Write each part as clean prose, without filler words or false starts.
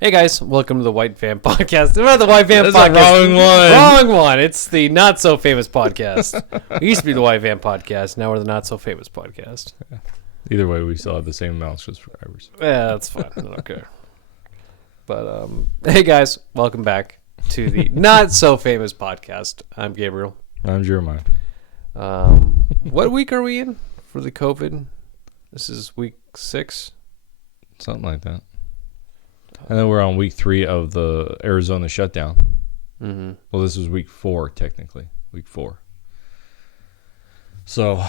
Hey guys, welcome to the White Van Podcast. Not the White Van That's Podcast. the wrong one. Wrong one. It's the Not So Famous Podcast. We used to be the White Van Podcast. Now we're the Not So Famous Podcast. Either way, we still have the same amount of subscribers. Yeah, that's fine. I don't care. But hey guys, welcome back to the Not So Famous Podcast. I'm Gabriel. I'm Jeremiah. What week are we in for the COVID? This is week 6. Something like that. And then we're on week 3 of the Arizona shutdown. Mm-hmm. Well, this is week 4, technically. Week 4. So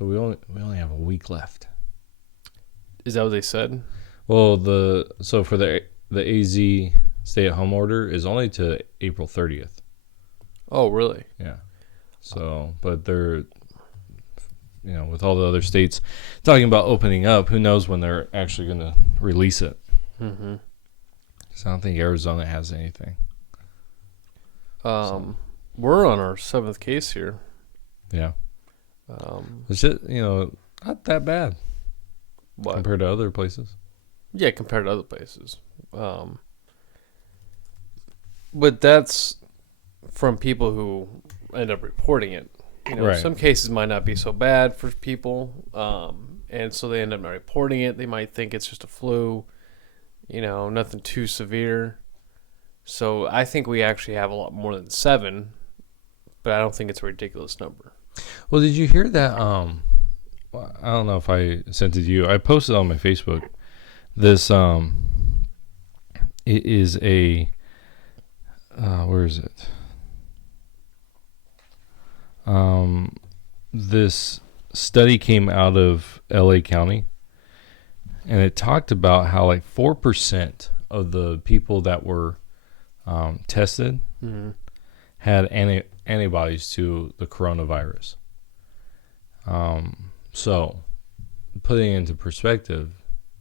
we only have a week left. Is that what they said? Well, for the AZ stay-at-home order is only to April 30th. Oh, really? Yeah. So, but they're, with all the other states talking about opening up, who knows when they're actually going to release it. Mm-hmm. So I don't think Arizona has anything. We're on our 7th case here. Yeah. It's just, not that bad. What? Compared to other places. Yeah, compared to other places. But that's from people who end up reporting it. Right. Some cases might not be so bad for people, and so they end up not reporting it. They might think it's just a flu, nothing too severe. So I think we actually have a lot more than 7, but I don't think it's a ridiculous number. Well, did you hear that? I don't know if I sent it to you. I posted on my Facebook. This, it is a, where is it? This study came out of LA County, and it talked about how like 4% of the people that were tested had antibodies to the coronavirus. So putting it into perspective,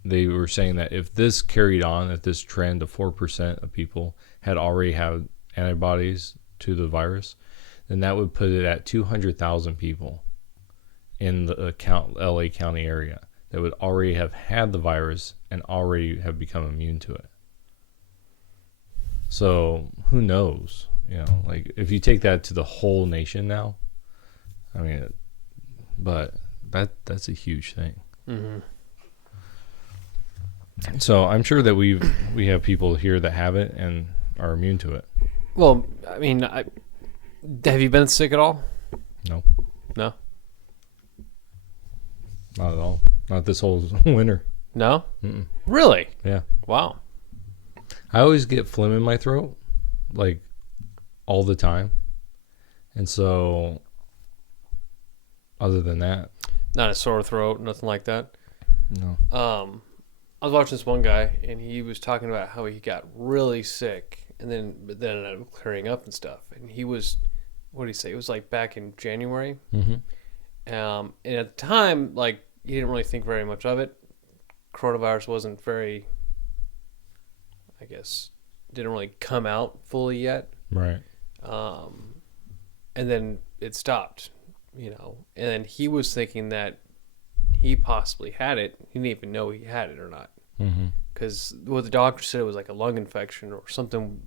they were saying that if this carried on, if this trend of 4% of people had already had antibodies to the virus, then that would put it at 200,000 people in the LA County area that would already have had the virus and already have become immune to it. So who knows? Like if you take that to the whole nation now, but that's a huge thing. Mm-hmm. So I'm sure that we have people here that have it and are immune to it. Well, have you been sick at all? No. No? Not at all. Not this whole winter. No? Mm-mm. Really? Yeah. Wow. I always get phlegm in my throat, like all the time. And so, other than that. Not a sore throat, nothing like that? No. I was watching this one guy, and he was talking about how he got really sick, but then ended up clearing up and stuff. And he was, what did he say? It was like back in January. Mm-hmm. And at the time, like, he didn't really think very much of it. Coronavirus wasn't very, I guess, didn't really come out fully yet. Right. And then it stopped, and then he was thinking that he possibly had it. He didn't even know he had it or not. Because what the doctor said, it was like a lung infection or something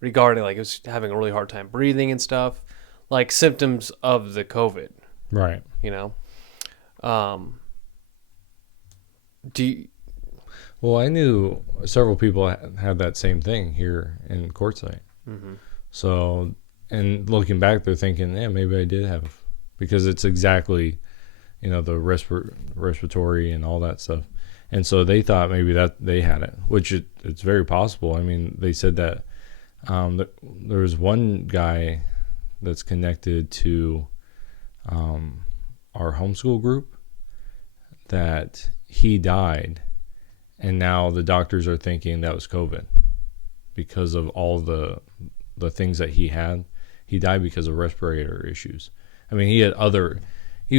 regarding, like, it was having a really hard time breathing and stuff, like symptoms of the COVID. Right. Well, I knew several people had that same thing here in Quartzsite. Mm-hmm. So, and looking back, they're thinking, yeah, maybe I did have, because it's exactly, the respiratory and all that stuff. And so they thought maybe that they had it, which it's very possible. I mean, they said that there was one guy that's connected to our homeschool group that he died, and now the doctors are thinking that was COVID because of all the things that he had. He died because of respirator issues. I mean, he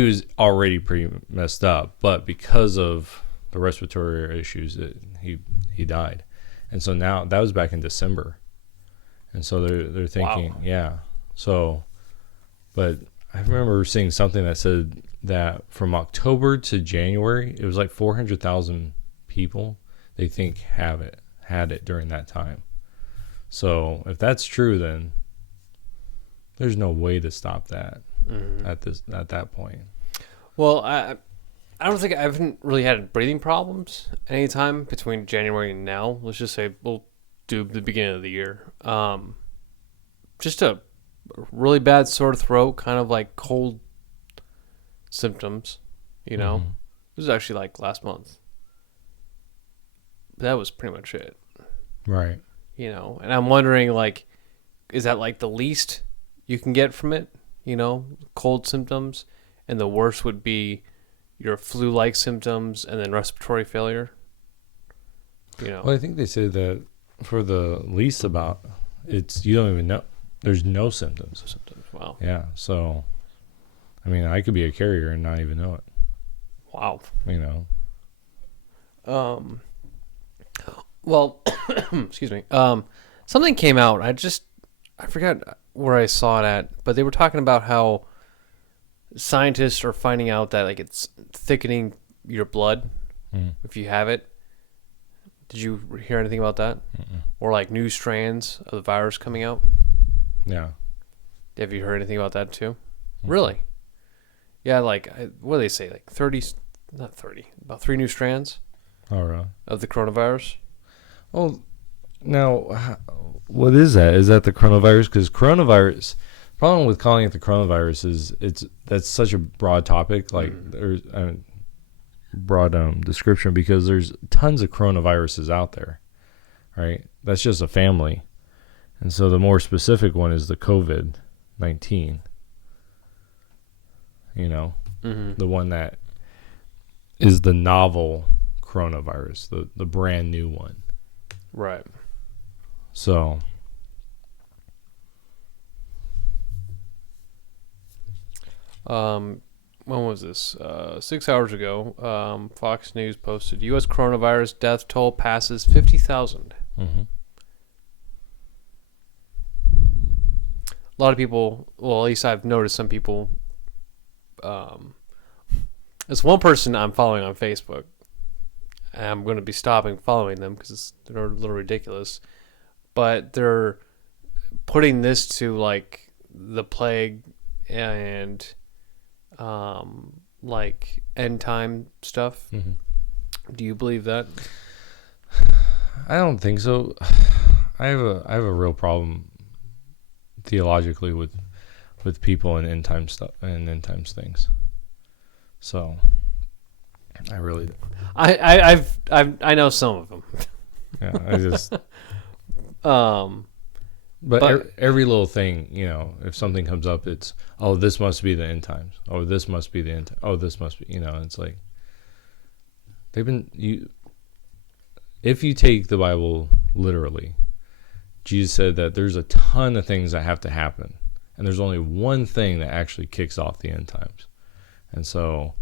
was already pretty messed up, but because of the respiratory issues, he died. And so now, that was back in December. And so they're thinking, wow. Yeah. So, but I remember seeing something that said that from October to January, it was like 400,000 people they think had it during that time. So if that's true, then there's no way to stop that at that point. Well, I don't think I haven't really had breathing problems anytime between January and now. Let's just say we'll do the beginning of the year. Just a really bad sore throat, kind of like cold symptoms, you know. This was actually like last month. That was pretty much it. Right. You know, and I'm wondering, like, is that like the least you can get from it? You know, cold symptoms, and the worst would be your flu-like symptoms and then respiratory failure. You know. Well, I think they say that for the least about it's you don't even know. There's no symptoms. Wow. Yeah. So, I mean, I could be a carrier and not even know it. Wow. You know. Well, excuse me. Something came out. I forgot where I saw it at, but they were talking about how scientists are finding out that like it's thickening your blood if you have it. Did you hear anything about that? Or like new strands of the virus coming out? Yeah. Have you heard anything about that too? Really? Yeah, like what do they say? Like 30, not 30, about 3 new strands. Oh, really? Of the coronavirus. Well, now, what is that? Is that the coronavirus? Because coronavirus, problem with calling it the coronavirus is that's such a broad topic, like there's a broad description, because there's tons of coronaviruses out there, right? That's just a family. And so the more specific one is the COVID-19, you know, the one that is the novel coronavirus, the brand new one. Right. So, when was this? 6 hours ago, Fox News posted U.S. coronavirus death toll passes 50,000. A lot of people, well, at least I've noticed some people, there's one person I'm following on Facebook. I'm going to be stopping following them because they're a little ridiculous. But they're putting this to like the plague and like end time stuff. Do you believe that? I don't think so. I have a real problem theologically with people and end time stuff and end times things. So I really I know some of them. Yeah, I just but every little thing, you know, if something comes up, it's this must be the end times. Oh, this must be the end. This must be, you know. It's like if you take the Bible literally, Jesus said that there's a ton of things that have to happen, and there's only one thing that actually kicks off the end times. And so,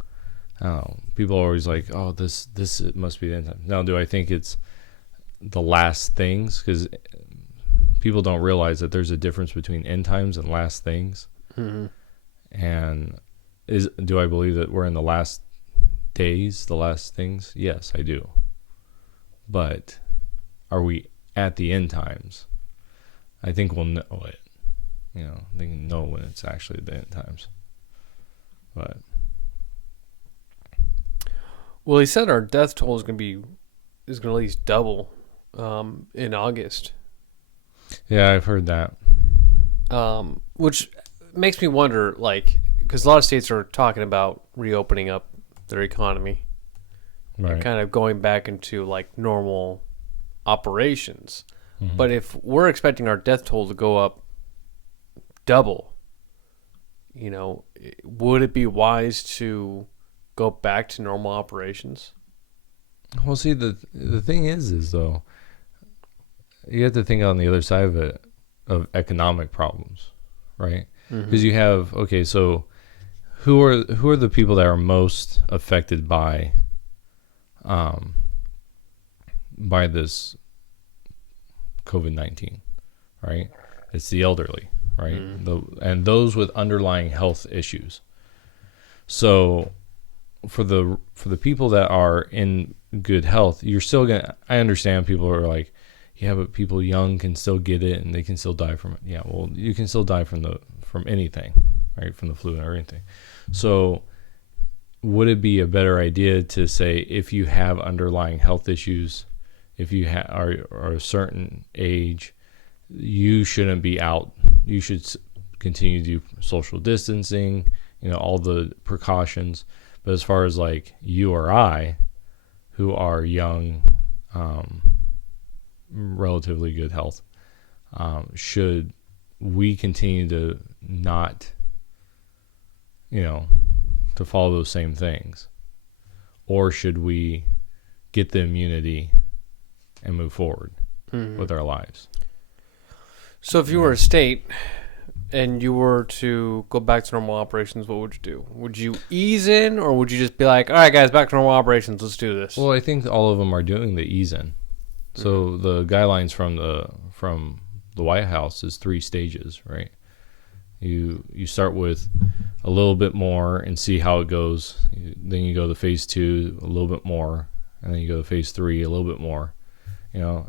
people are always like, "Oh, this must be the end times." Now, do I think it's the last things? Because people don't realize that there's a difference between end times and last things. And do I believe that we're in the last days, the last things? Yes, I do. But are we at the end times? I think we'll know it. You know, they can know when it's actually the end times. But well, he said our death toll is going to at least double in August. Yeah, I've heard that. Which makes me wonder, like, because a lot of states are talking about reopening up their economy, right, and kind of going back into like normal operations. But if we're expecting our death toll to go up double, you know, would it be wise to go back to normal operations? Well, see, the thing is though, you have to think on the other side of it, of economic problems, right? Because you have, okay, so who are the people that are most affected by this COVID-19, right? It's the elderly, right? And those with underlying health issues. So for the people that are in good health, you're still gonna. I understand people are like, yeah, but people young can still get it and they can still die from it. Yeah, well, you can still die from anything, right? From the flu or anything. So, would it be a better idea to say if you have underlying health issues, if you are a certain age, you shouldn't be out. You should continue to do social distancing, all the precautions. But as far as like you or I, who are young, relatively good health, should we continue to not, to follow those same things? Or should we get the immunity and move forward with our lives? So if you were a state and you were to go back to normal operations, what would you do? Would you ease in, or would you just be like, all right, guys, back to normal operations, let's do this? Well, I think all of them are doing the ease in. So the guidelines from the White House is 3 stages, right? You start with a little bit more and see how it goes. Then you go to phase 2, a little bit more, and then you go to phase 3, a little bit more.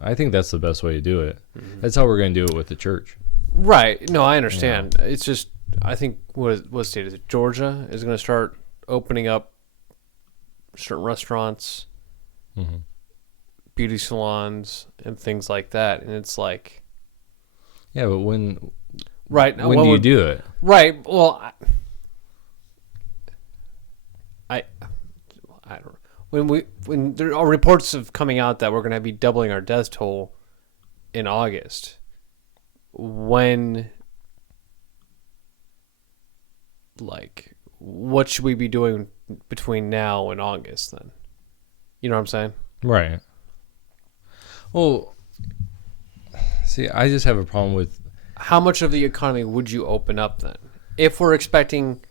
I think that's the best way to do it. That's how we're going to do it with the church. Right. No, I understand. It's just, I think, what state is it? Georgia is going to start opening up certain restaurants, beauty salons, and things like that. And it's like... Yeah, but when do you do it? Right. Well, I don't know. When there are reports of coming out that we're going to be doubling our death toll in August, what should we be doing between now and August then? You know what I'm saying? Right. Well, see, I just have a problem with... How much of the economy would you open up then? If we're expecting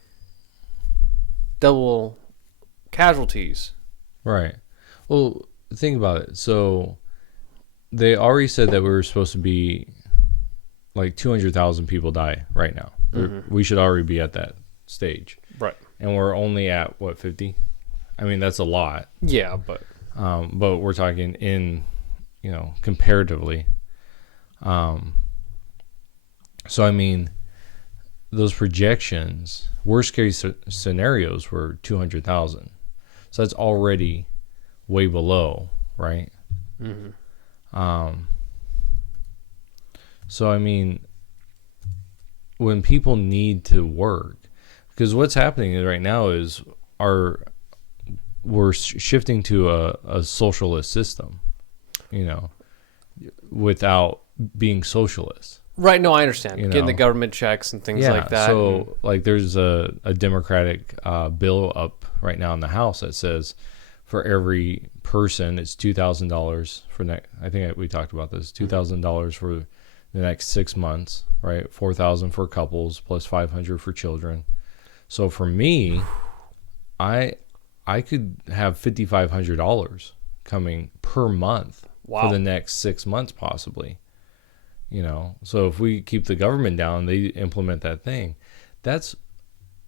double casualties. Right. Well, think about it. So they already said that we were supposed to be like 200,000 people die right now. We should already be at that stage. Right. And we're only at, 50? I mean, that's a lot. Yeah, but we're talking in, comparatively. So, I mean, those projections, worst case scenarios were 200,000. So that's already way below, right? So, I mean, when people need to work, because what's happening right now is we're shifting to a socialist system, without being socialist. Right, no, I understand. Getting the government checks and things like that. So, there's a Democratic bill up right now in the House that says for every person, it's $2,000 for I think we talked about this, $2,000 for the next 6 months, right? $4,000 for couples plus $500 for children. So for me, I could have $5,500 coming per month for the next 6 months, possibly. So if we keep the government down, they implement that thing. That's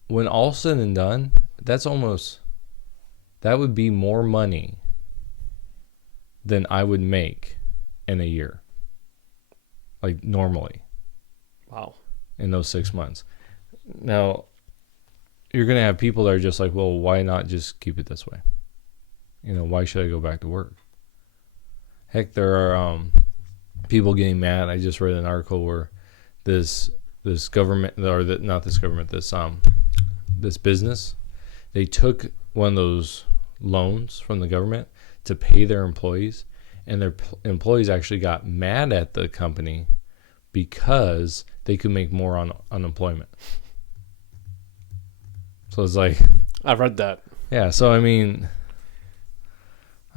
when all's said and done. That would be more money than I would make in a year, like normally. Wow. In those 6 months. Now, you're going to have people that are just like, well, why not just keep it this way? Why should I go back to work? Heck, there are people getting mad. I just read an article where this government, or not this government, this business, they took one of those loans from the government to pay their employees, and their employees actually got mad at the company because they could make more on unemployment. So it's like, I've read that. Yeah. So I mean,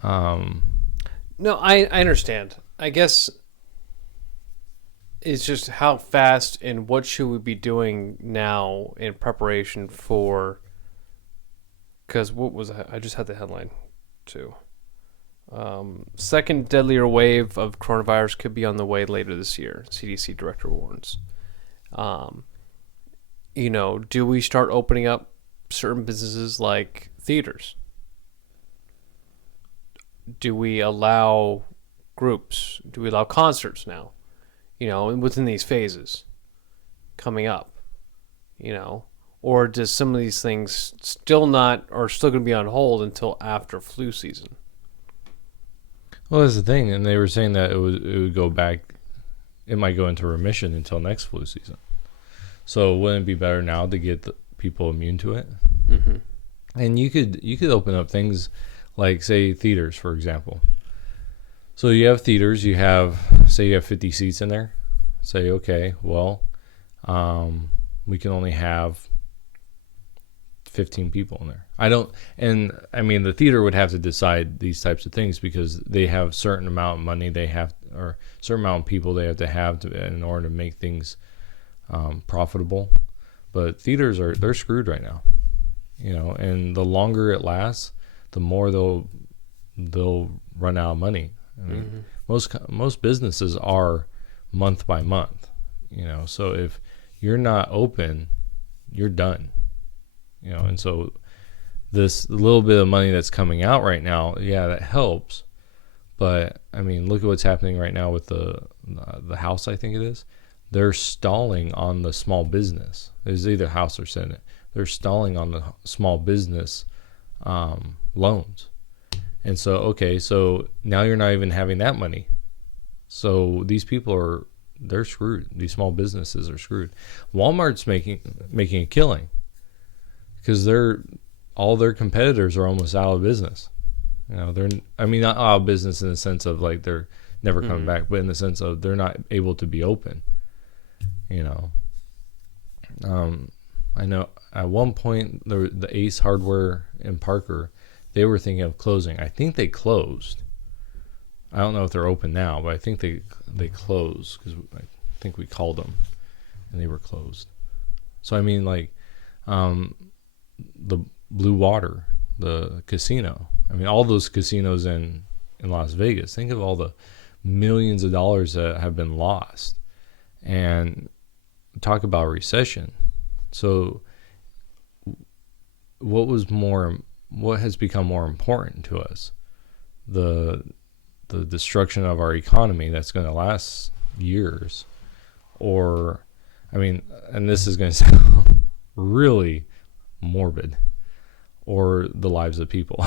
no, I understand. I guess it's just how fast and what should we be doing now in preparation for. Because what was I just had the headline too. Second deadlier wave of coronavirus could be on the way later this year. CDC director warns. Do we start opening up certain businesses like theaters? do we allow groups? Do we allow concerts now? Within these phases coming up, or does some of these things still going to be on hold until after flu season? Well, that's the thing, and they were saying that it would go back. It might go into remission until next flu season. So wouldn't it be better now to get the people immune to it? Mm-hmm. And you could open up things like, say, theaters, for example. So you have theaters. You have 50 seats in there. Say, okay, well, we can only have 15 people in there. The theater would have to decide these types of things because they have certain amount of money or certain amount of people they have to have in order to make things profitable. But theaters they're screwed right now, and the longer it lasts, the more they'll run out of money. Most businesses are month by month, so if you're not open, you're done. And so this little bit of money that's coming out right now, yeah, that helps. But look at what's happening right now with the House, I think it is. They're stalling on the small business. It's either House or Senate. They're stalling on the small business loans. And so now you're not even having that money. So these people they're screwed. These small businesses are screwed. Walmart's making a killing because all their competitors are almost out of business. They're not out of business in the sense of like they're never coming back, but in the sense of they're not able to be open. I know at one point the Ace Hardware in Parker, they were thinking of closing. I think they closed. I don't know if they're open now, but I think they closed because I think we called them and they were closed. So the Blue Water, the casino. All those casinos in Las Vegas. Think of all the millions of dollars that have been lost. And talk about recession. So what has become more important to us? The destruction of our economy that's going to last years, or and this is going to sound really morbid, or the lives of people.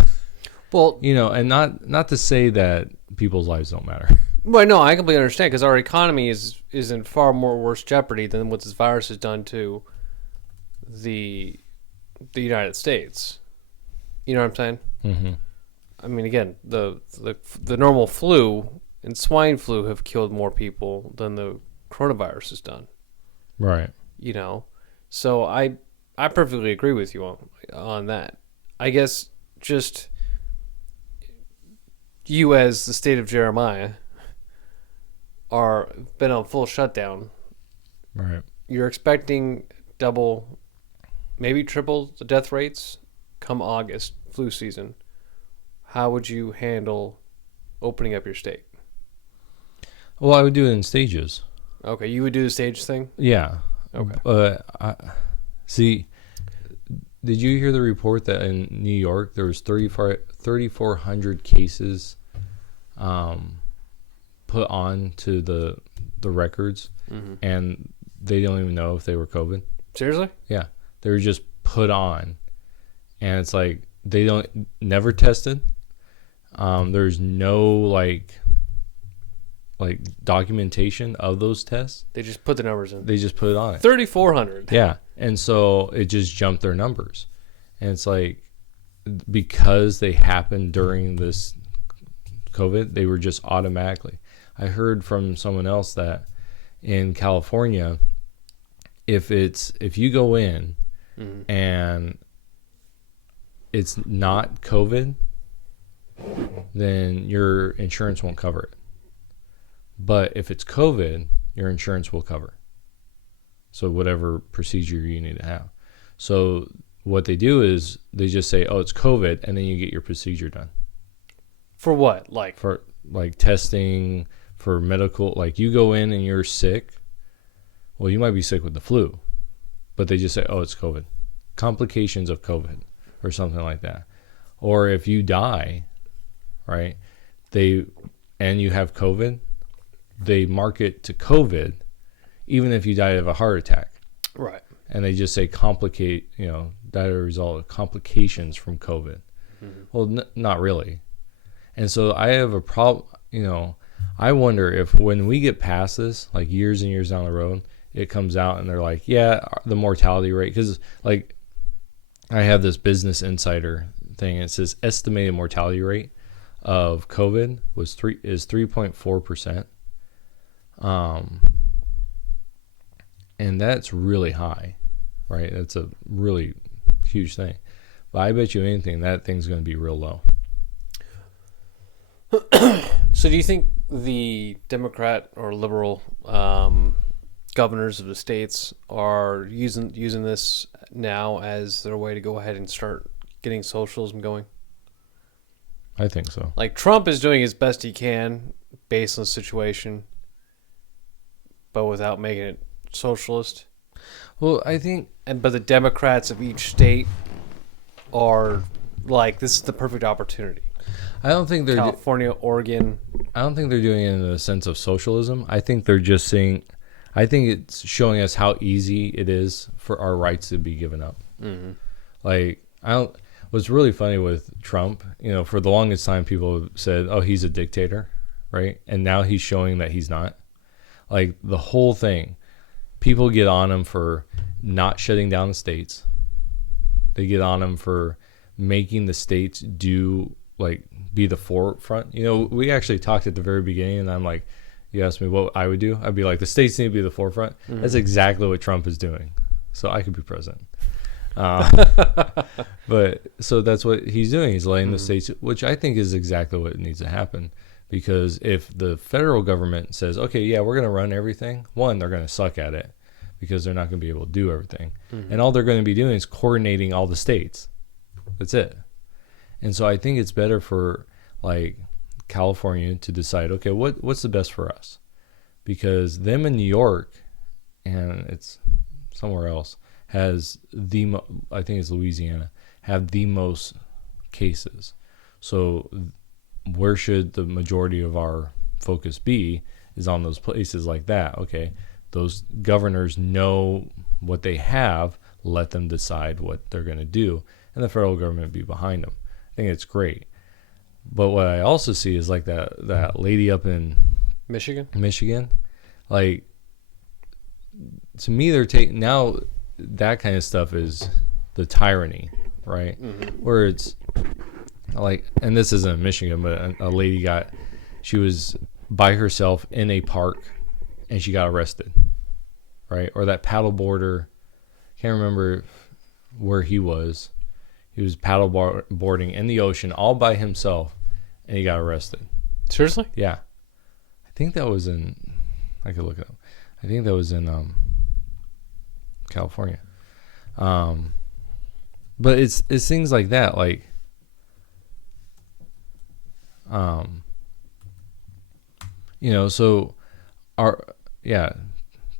Well, and not to say that people's lives don't matter. Well, no, I completely understand because our economy is in far more worse jeopardy than what this virus has done to the United States. You know what I'm saying? Mm-hmm. Again, the normal flu and swine flu have killed more people than the coronavirus has done. Right. So I perfectly agree with you on that. I guess just you as the state of Jeremiah been on full shutdown. Right. You're expecting double, maybe triple the death rates come August flu season. How would you handle opening up your state? Well, I would do it in stages. Okay, you would do the stage thing? Yeah. Okay. See, did you hear the report that in New York there was 3,400 cases put on to the records, and they don't even know if they were COVID? Seriously? Yeah. They were just put on, and it's like they never tested. There's no like documentation of those tests. They just put the numbers in. They just put it on it. 3,400. Yeah. And so it just jumped their numbers. And it's like, because they happened during this COVID, they were just automatically. I heard from someone else that in California, if you go in and it's not COVID, then your insurance won't cover it. But if it's COVID, your insurance will cover. So whatever procedure you need to have. So what they do is they just say, oh, it's COVID, and then you get your procedure done. For what? For testing, for medical, like you go in and you're sick. Well, you might be sick with the flu, but they just say, oh, it's COVID. Complications of COVID or something like that. Or if you die, right, and you have COVID, they market to COVID, even if you died of a heart attack. Right. And they just say died as a result of complications from COVID. Mm-hmm. Well, not really. And so I have a problem, I wonder if when we get past this, like years and years down the road, it comes out and they're like, yeah, the mortality rate, because like I have this Business Insider thing, and it says estimated mortality rate of COVID is 3.4%. And that's really high, right? That's a really huge thing. But I bet you anything that thing's going to be real low. So do you think the Democrat or liberal governors of the states are using this now as their way to go ahead and start getting socialism going? I think so. Like Trump is doing as best he can based on the situation, but without making it socialist. Well, I think, but the Democrats of each state are like, this is the perfect opportunity. I don't think they're California, Oregon. I don't think they're doing it in the sense of socialism. I think they're just saying, I think it's showing us how easy it is for our rights to be given up. Mm-hmm. Like, what's really funny with Trump, for the longest time people said, oh, he's a dictator, right? And now he's showing that he's not. Like, the whole thing, people get on him for not shutting down the states. They get on him for making the states be the forefront. We actually talked at the very beginning, and I'm like, you asked me what I would do. I'd be like, the states need to be the forefront. Mm-hmm. That's exactly what Trump is doing. So I could be president. But so that's what he's doing. He's letting the states, which I think is exactly what needs to happen. Because if the federal government says, okay, yeah, we're going to run everything, one, they're going to suck at it because they're not going to be able to do everything. Mm-hmm. And all they're going to be doing is coordinating all the states. That's it. And so I think it's better for like California to decide, okay, what's the best for us? Because them in New York, and it's somewhere else, has I think it's Louisiana, have the most cases. So where should the majority of our focus be is on those places like that. Okay, those governors know what they have, let them decide what they're going to do, and the federal government be behind them. I think it's great. But what I also see is like that lady up in Michigan, like, to me, they're taking now that kind of stuff is the tyranny, right? Mm-hmm. Where it's like, and this isn't Michigan, but a lady she was by herself in a park and she got arrested, right? Or that paddleboarder, can't remember where he was. He was paddleboarding in the ocean all by himself, and he got arrested. Seriously? Yeah. I think that was I could look it up. I think that was in California. But it's things like that, like, so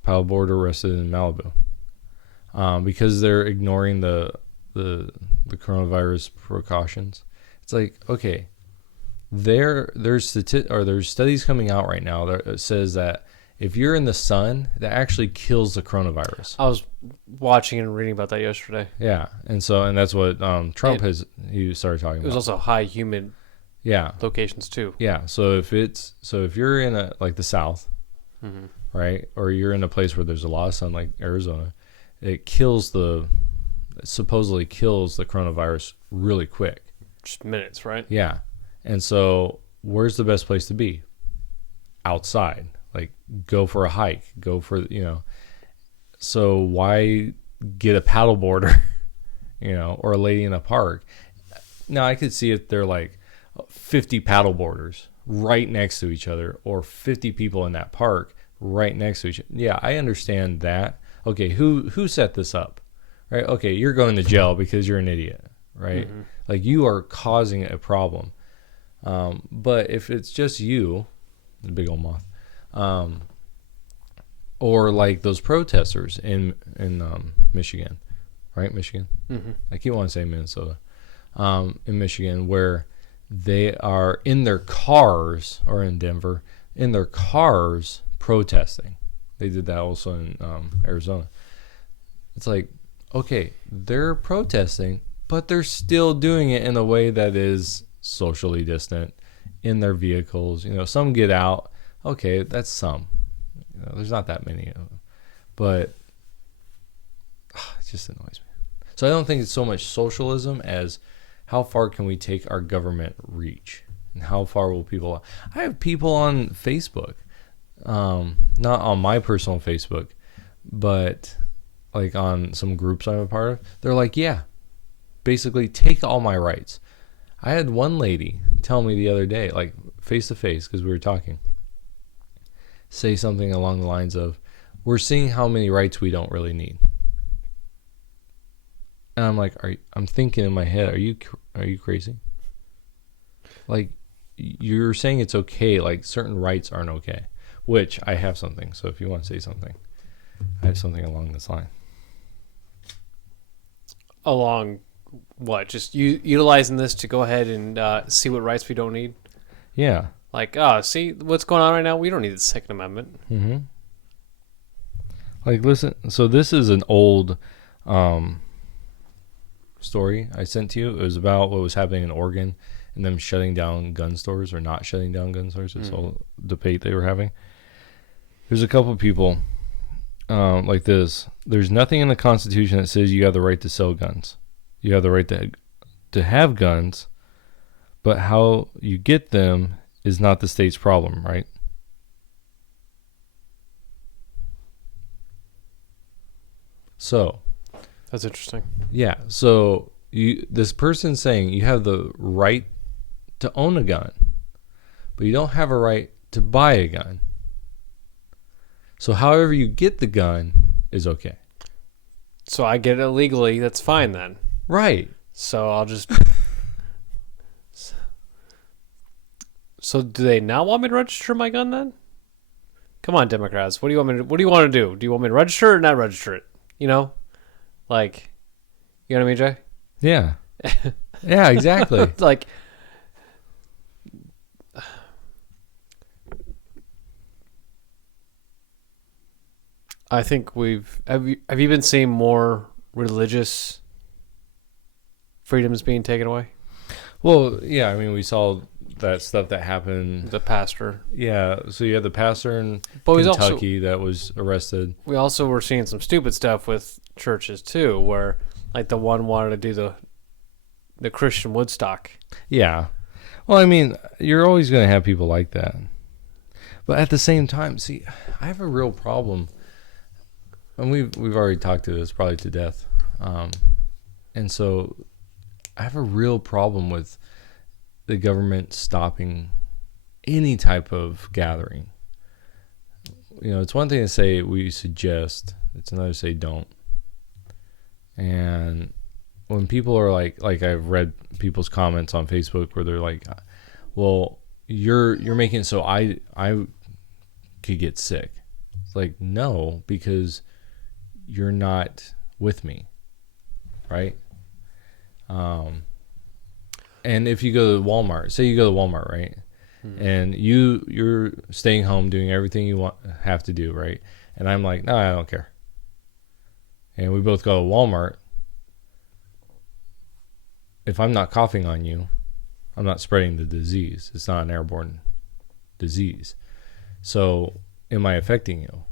paddleboarder arrested in Malibu, because they're ignoring the coronavirus precautions. It's like, okay, there's studies coming out right now that says that if you're in the sun, that actually kills the coronavirus. I was watching and reading about that yesterday. Yeah, and that's what Trump he started talking about. It was also high humid locations too. Yeah, so if you're in the South, mm-hmm. right, or you're in a place where there's a lot of sun, like Arizona, it supposedly kills the coronavirus really quick. Just minutes, right? Yeah. And so where's the best place to be? Outside. Like, go for a hike. Go for, So why get a paddleboarder, or a lady in a park? Now, I could see if they're like 50 paddleboarders right next to each other, or 50 people in that park right next to each other. Yeah, I understand that. Okay, who set this up? Right? Okay, you're going to jail because you're an idiot, right? Mm-hmm. Like, you are causing a problem. But if it's just you, the big old moth, or like those protesters in Michigan, right? Michigan. Mm-hmm. I keep wanting to say Minnesota. In Michigan, where they are in their cars, or in Denver, in their cars protesting. They did that also in Arizona. It's like, okay, they're protesting, but they're still doing it in a way that is socially distant in their vehicles. Some get out. Okay, that's some. There's not that many of them. But it just annoys me. So I don't think it's so much socialism as how far can we take our government reach, and how far will people. I have people on Facebook, not on my personal Facebook, but like on some groups I'm a part of. They're like, yeah, basically take all my rights. I had one lady tell me the other day, like face to face, because we were talking, say something along the lines of, we're seeing how many rights we don't really need. And I'm like, I'm thinking in my head, are you crazy? Like, you're saying it's okay, like certain rights aren't okay, which I have something. So if you want to say something, I have something along this line. Along what? Just utilizing this to go ahead and see what rights we don't need? Yeah. Like, see what's going on right now? We don't need the Second Amendment. Mm-hmm. Like, listen, so this is an old story I sent to you. It was about what was happening in Oregon and them shutting down gun stores or not shutting down gun stores. This whole debate they were having. There's a couple of people like this. There's nothing in the Constitution that says you have the right to sell guns. You have the right to have guns, but how you get them is not the state's problem, right? So that's interesting. Yeah. So this person's saying you have the right to own a gun, but you don't have a right to buy a gun. So however you get the gun is okay. So I get it illegally. That's fine then. Right. So I'll just. So do they not want me to register my gun then? Come on, Democrats. What do you want to do? Do you want me to register or not register it? Like, you know what I mean, Jay? Yeah. Yeah, exactly. Like, I think have you been seeing more religious freedoms being taken away? Well, yeah, I mean, we saw that stuff that happened. The pastor. Yeah, so you had the pastor in Kentucky that was arrested. We also were seeing some stupid stuff with churches too, where like the one wanted to do the Christian Woodstock. Yeah. Well, I mean, you're always going to have people like that. But at the same time, see, I have a real problem. And we've already talked to this probably to death. And so I have a real problem with the government stopping any type of gathering. It's one thing to say we suggest. It's another to say don't. And when people are like I've read people's comments on Facebook where they're like, well, you're making it so I could get sick. It's like, no, because you're not with me, right? And if you go to Walmart, say you go to Walmart, right? And you're staying home doing everything you have to do, right? And I'm like, no, I don't care. And we both go to Walmart. If I'm not coughing on you, I'm not spreading the disease. It's not an airborne disease. So am I affecting you?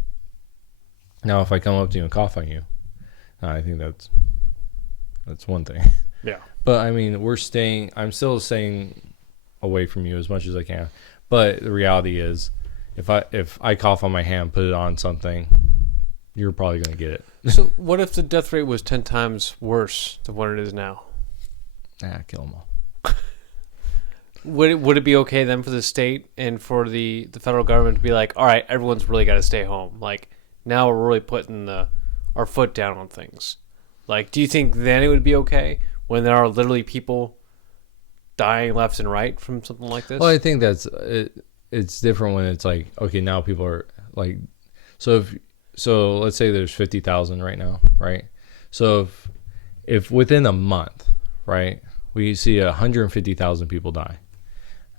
Now, if I come up to you and cough on you, I think that's one thing. Yeah. But I mean, I'm still staying away from you as much as I can. But the reality is, if I cough on my hand, put it on something, you're probably going to get it. So what if the death rate was 10 times worse than what it is now? Kill them all. Would it be okay then for the state and for the federal government to be like, all right, everyone's really got to stay home. Like, now we're really putting our foot down on things. Like, do you think then it would be okay when there are literally people dying left and right from something like this? Well, I think that's it's different when it's like, okay, now people are like, so let's say there's 50,000 right now, right? So if within a month, right, we see 150,000 people die,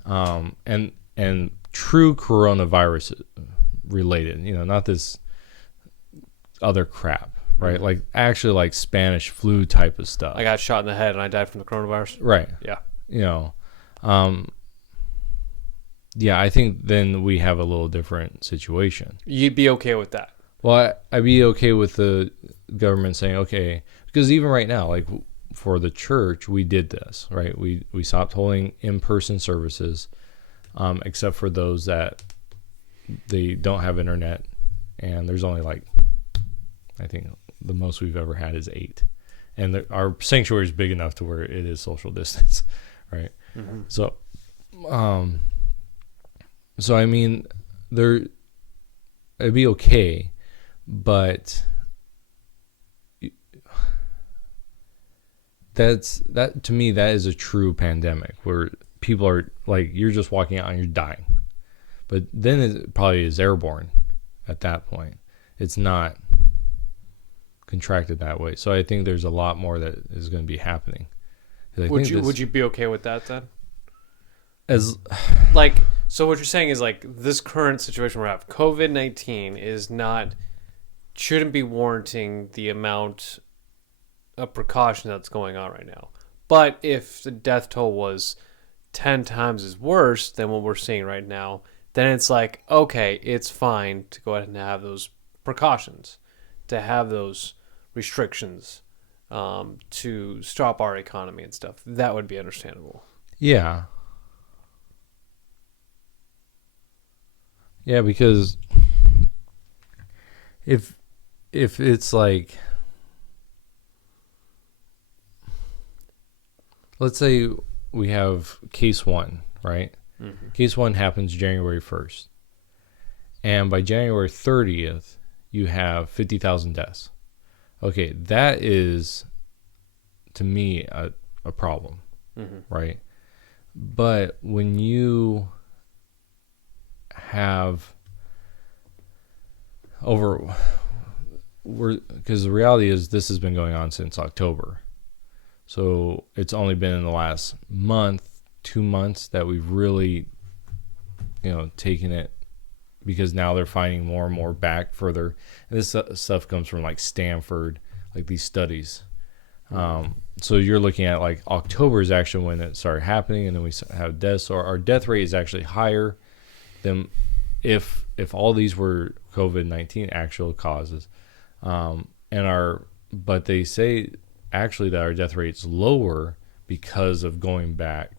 And true coronavirus related, not this other crap, right? Mm-hmm. Like actually like Spanish flu type of stuff. I got shot in the head and I died from the coronavirus. Right. Yeah. Yeah, I think then we have a little different situation. You'd be okay with that? Well, I'd be okay with the government saying, okay, because even right now, like for the church, we did this, right? We stopped holding in-person services, except for those that they don't have internet, and there's only like, I think the most we've ever had is 8, and our sanctuary is big enough to where it is social distance, right? Mm-hmm. So I mean, it'd be okay, but that to me, that is a true pandemic where people are like, you're just walking out and you're dying. But then it probably is airborne at that point. It's not contracted that way. So I think there's a lot more that is going to be happening. Would you be okay with that then? As like, so what you're saying is like this current situation we have, COVID-19 shouldn't be warranting the amount of precaution that's going on right now. But if the death toll was 10 times as worse than what we're seeing right now, then it's like, okay, it's fine to go ahead and have those precautions, to have those restrictions, to stop our economy and stuff. That would be understandable. Yeah. Yeah, because if it's like, let's say we have case 1, right? Mm-hmm. Case 1 happens January 1st. And by January 30th, you have 50,000 deaths. Okay, that is, to me, a problem, mm-hmm. right? But when you have because the reality is this has been going on since October. So it's only been in the last month, 2 months that we've really, taken it, because now they're finding more and more back further. And this stuff comes from like Stanford, like these studies. So you're looking at like October is actually when it started happening, and then we have deaths. So our death rate is actually higher than if all these were COVID-19 actual causes. But they say actually that our death rate's lower because of going back,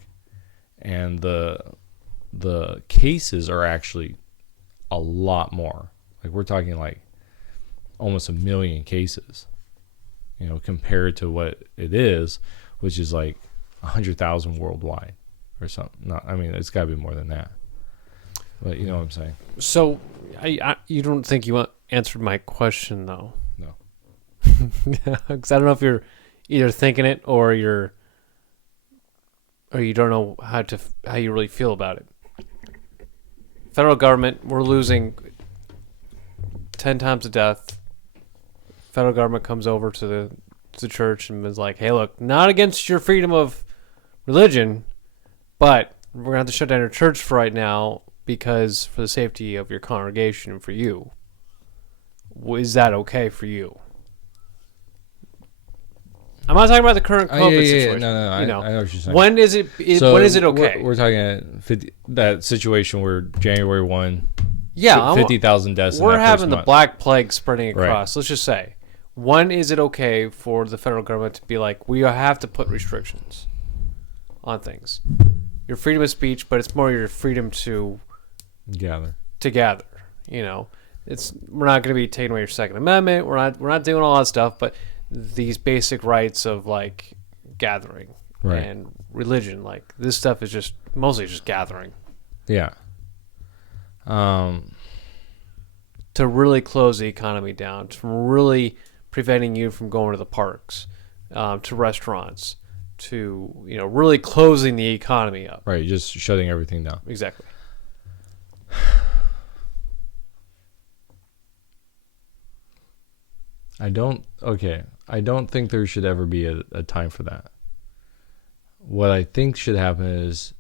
and the cases are actually a lot more. Like we're talking like almost 1 million cases, compared to what it is, which is like 100,000 worldwide or something. No, I mean, it's got to be more than that. But you know what I'm saying. So, you don't think you answered my question though? No. Because I don't know if you're either thinking it or you don't know how you really feel about it. Federal government, we're losing 10 times the death. Federal government comes over to the church and is like, hey, look, not against your freedom of religion, but we're going to have to shut down your church for right now because for the safety of your congregation and for you. Is that okay for you? I'm not talking about the current COVID situation. No, I know what you're saying. When is it okay? We're talking at that situation where January 1, 50,000 deaths. We're having the Black Plague spreading across. Right. Let's just say, when is it okay for the federal government to be like, we have to put restrictions on things? Your freedom of speech, but it's more your freedom to gather. We're not going to be taking away your Second Amendment. We're not doing all that stuff, but these basic rights of like gathering and religion, like this stuff is just mostly just gathering. Yeah. To really close the economy down, to really preventing you from going to the parks, to restaurants, to really closing the economy up. Right, just shutting everything down. Exactly. I don't think there should ever be a time for that. What I think should happen is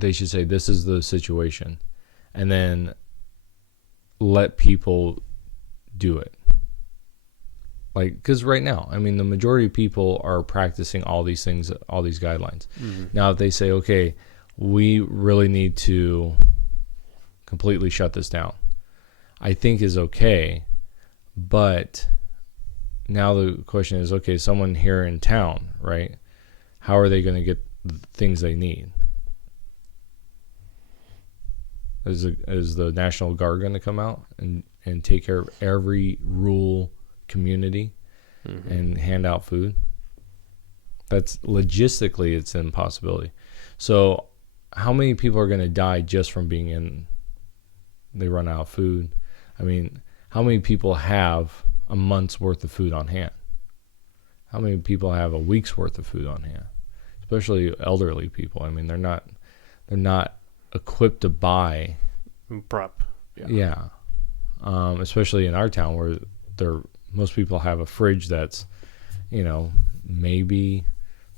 they should say, this is the situation, and then let people do it. Like, because right now, I mean, the majority of people are practicing all these things, all these guidelines. Mm-hmm. Now, if they say, okay, we really need to completely shut this down, I think is okay. But now the question is, okay, someone here in town, right? How are they going to get the things they need? Is the National Guard going to come out and take care of every rural community and hand out food? That's logistically, it's an impossibility. So how many people are going to die just from being in, they run out of food? I mean, how many people have a month's worth of food on hand? How many people have a week's worth of food on hand? Especially elderly people. I mean, they're not equipped to buy prep. Yeah. Especially in our town where most people have a fridge that's, maybe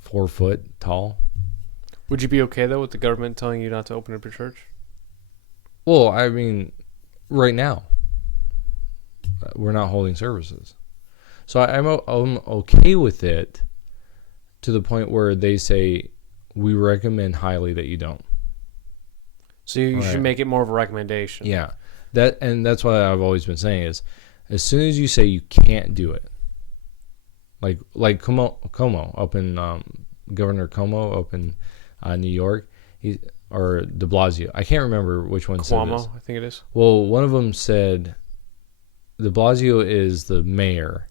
4 foot tall. Would you be okay though with the government telling you not to open up your church? Well, I mean, right now we're not holding services, so I'm okay with it to the point where they say we recommend highly that you don't. So you should make it more of a recommendation. Yeah, that's what I've always been saying is, as soon as you say you can't do it, like Como up in Governor Como up in New York, or De Blasio, I can't remember which one said this. Cuomo, I think it is. Well, one of them said, De Blasio is the mayor,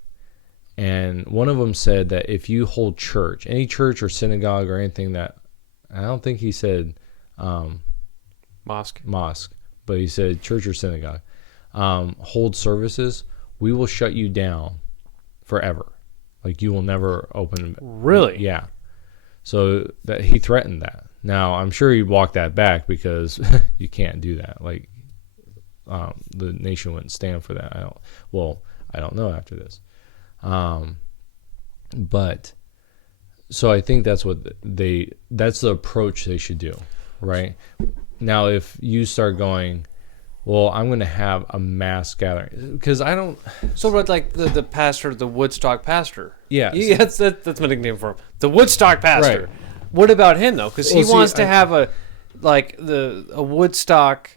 and one of them said that if you hold church, any church or synagogue or anything that, I don't think he said mosque, but he said church or synagogue, hold services, we will shut you down forever. Like, you will never open. Really? Yeah. So that he threatened that. Now, I'm sure he walked that back because you can't do that. Like, the nation wouldn't stand for that. I don't know after this. But so I think that's that's the approach they should do, right? Now, if you start going, well, I'm going to have a mass gathering, because I don't. So, but like the pastor, the Woodstock pastor. Yeah, that's my nickname for him. The Woodstock pastor. Right. What about him though? Because he wants to have a Woodstock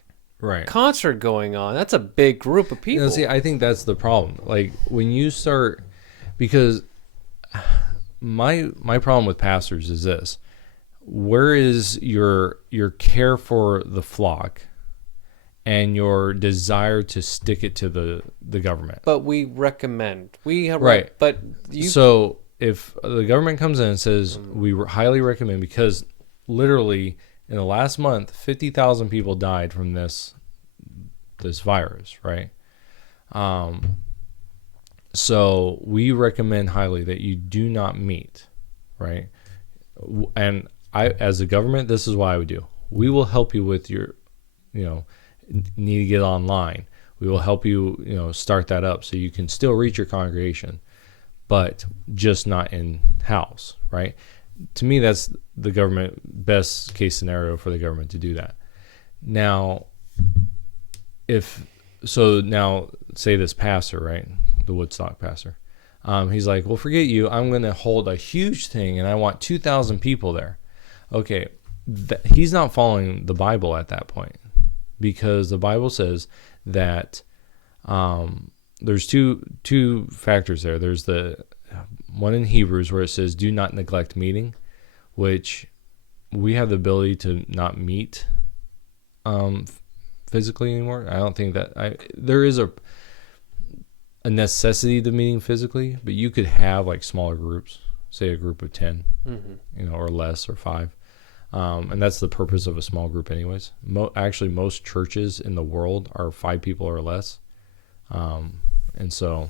concert going on. That's a big group of people. I think that's the problem. Like, when you start, because my problem with pastors is this: where is your care for the flock and your desire to stick it to the government? But we recommend. Right. But so if the government comes in and says we highly recommend, because literally in the last month 50,000 people died from this virus, right? So we recommend highly that you do not meet, right? And I, as a government, this is what I would do. We will help you with your, need to get online. We will help you, start that up so you can still reach your congregation, but just not in house, right? To me, that's the government best case scenario for the government to do that. Now, now say this pastor, right? The Woodstock pastor. He's like, well, forget you. I'm going to hold a huge thing and I want 2,000 people there. Okay. He's not following the Bible at that point, because the Bible says that there's two factors there. There's the one in Hebrews where it says, do not neglect meeting, which we have the ability to not meet physically anymore. I don't think that there is a necessity to meeting physically, but you could have like smaller groups, say a group of 10, or less, or 5. And that's the purpose of a small group anyways. Actually, most churches in the world are 5 people or less. And so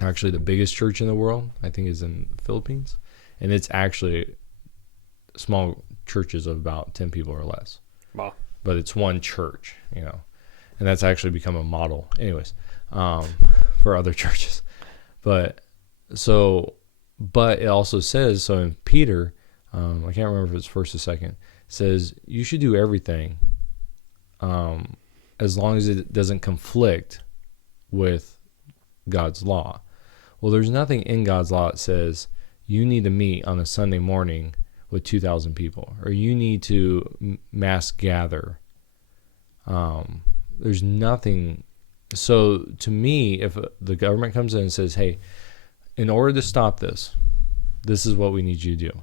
actually the biggest church in the world, I think, is in the Philippines. And it's actually small churches of about 10 people or less. Wow. But it's one church, and that's actually become a model anyways, for other churches. But it also says, so in Peter, I can't remember if it's first or second, says you should do everything as long as it doesn't conflict with God's law. Well, there's nothing in God's law that says you need to meet on a Sunday morning with 2,000 people, or you need to mass gather. There's nothing. So to me, if the government comes in and says, hey, in order to stop this, this is what we need you to do.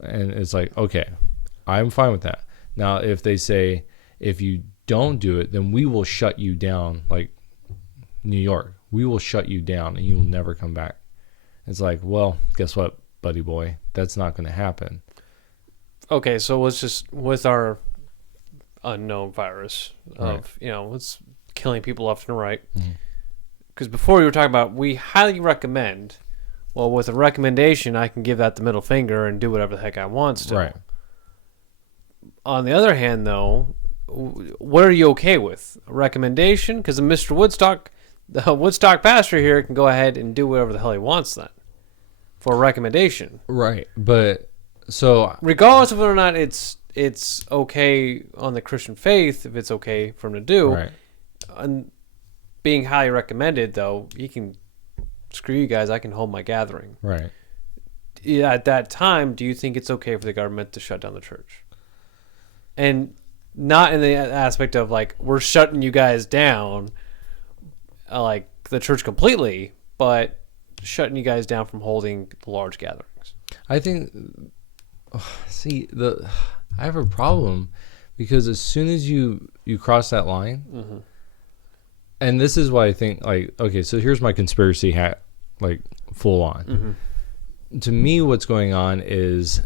And it's like, okay, I'm fine with that. Now, if they say, if you don't do it, then we will shut you down, like New York, we will shut you down and you will never come back. It's like, well, guess what, buddy boy? That's not going to happen. Okay, so let's just, with our unknown virus of, Right. it's killing people left and right. Because before we were talking about, we highly recommend. Well, with a recommendation, I can give that the middle finger and do whatever the heck I want still. Right. On the other hand, though, what are you okay with? A recommendation? Because Mr. Woodstock, the Woodstock pastor here, can go ahead and do whatever the hell he wants then for a recommendation. Right. But so regardless of whether or not it's okay on the Christian faith, if it's okay for him to do, right. And being highly recommended, though, he can screw you guys. I can hold my gathering. Right. Yeah, at that time, do you think it's okay for the government to shut down the church? And not in the aspect of like we're shutting you guys down, like the church completely, but shutting you guys down from holding large gatherings. I think, I have a problem because as soon as you cross that line, and this is why I think, like, okay, so here's my conspiracy hat, like, full on. To me, what's going on is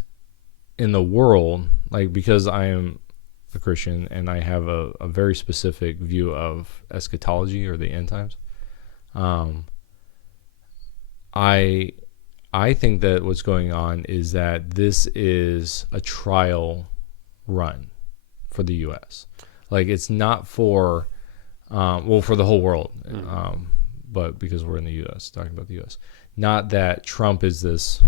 in the world, like, because I am a Christian and I have a very specific view of eschatology or the end times, I think that what's going on is that this is a trial run for the U.S. Like, it's not for, for the whole world, but because we're in the U.S., talking about the U.S. Not that Trump is this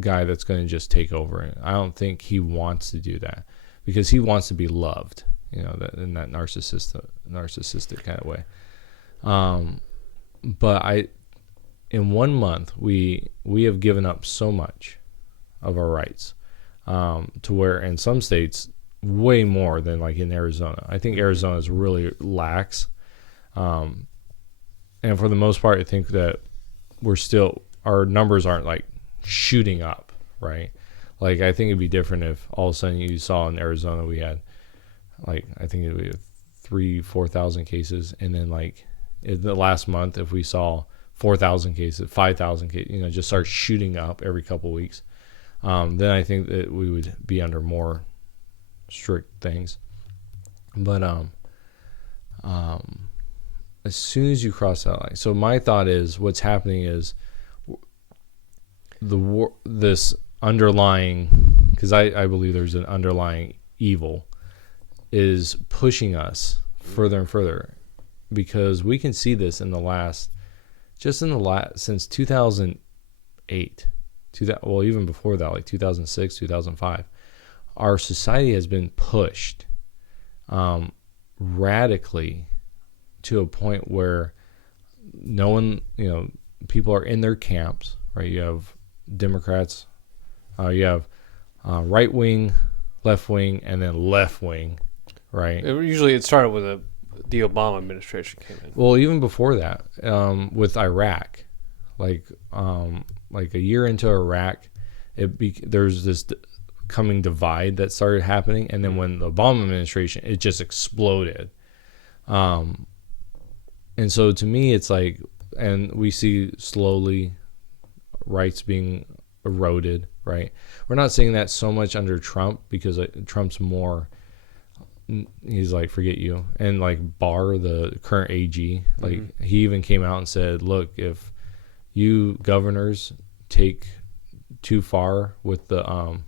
guy that's going to just take over. I don't think he wants to do that because he wants to be loved, in that narcissistic kind of way. But in 1 month, we have given up so much of our rights, to where in some states, way more than like in Arizona. I think Arizona is really lax. And for the most part, I think that our numbers aren't like shooting up, right? Like, I think it'd be different if all of a sudden you saw in Arizona we had, like, I think it would be 3,000-4,000 cases. And then, like, in the last month, if we saw 4,000 cases, 5,000 cases, just start shooting up every couple of weeks, then I think that we would be under more strict things. But as soon as you cross that line, so my thought is what's happening is this underlying, because I believe there's an underlying evil, is pushing us further and further, because we can see this since 2008, even before that, like 2006, 2005, our society has been pushed radically to a point where no one, people are in their camps, right? You have Democrats, you have right wing, left wing, and then left wing, right? Usually it started with the Obama administration came in. Well, even before that, with Iraq, like a year into Iraq, there's this coming divide that started happening, and then when the Obama administration, it just exploded. And so to me, it's like, and we see slowly rights being eroded, right? We're not seeing that so much under Trump, because Trump's more, he's like, forget you. And like Barr, the current AG, like he even came out and said, look, if you governors take too far with the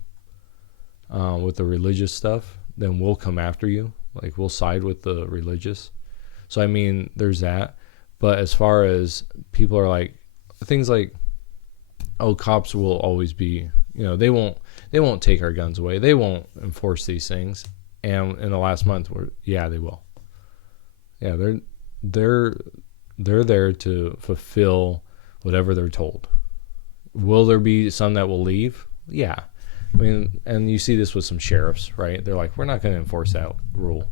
religious stuff, then we'll come after you. Like, we'll side with the religious. So, I mean, there's that. But as far as people are like, things like, oh, cops will always be, they won't, take our guns away. They won't enforce these things. And in the last month, they will. Yeah, they're there to fulfill whatever they're told. Will there be some that will leave? Yeah. I mean, and you see this with some sheriffs, right? They're like, we're not going to enforce that rule.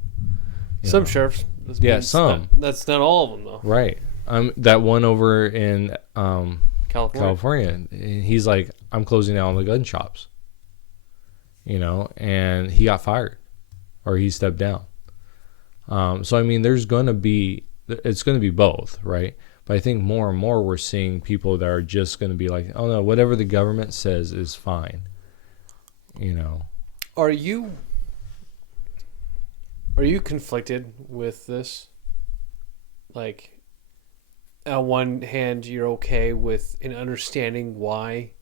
Some sheriffs. Yeah, some. That's not all of them, though. Right. That one over in California. He's like, I'm closing down the gun shops. And he got fired, or he stepped down. So I mean, it's going to be both, right? But I think more and more we're seeing people that are just going to be like, oh no, whatever the government says is fine. Are you conflicted with this? Like, on one hand, you're okay with an understanding why,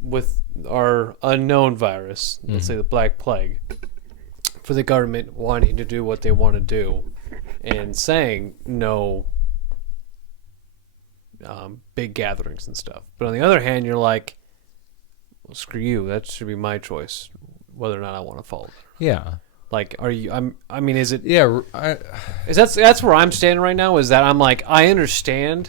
with our unknown virus, let's say the Black Plague, for the government wanting to do what they want to do and saying no big gatherings and stuff. But on the other hand, you're like, well, screw you. That should be my choice, whether or not I want to follow. Yeah. Like, are you? I mean, is it? Yeah. That's where I'm standing right now. Is that I'm like, I understand,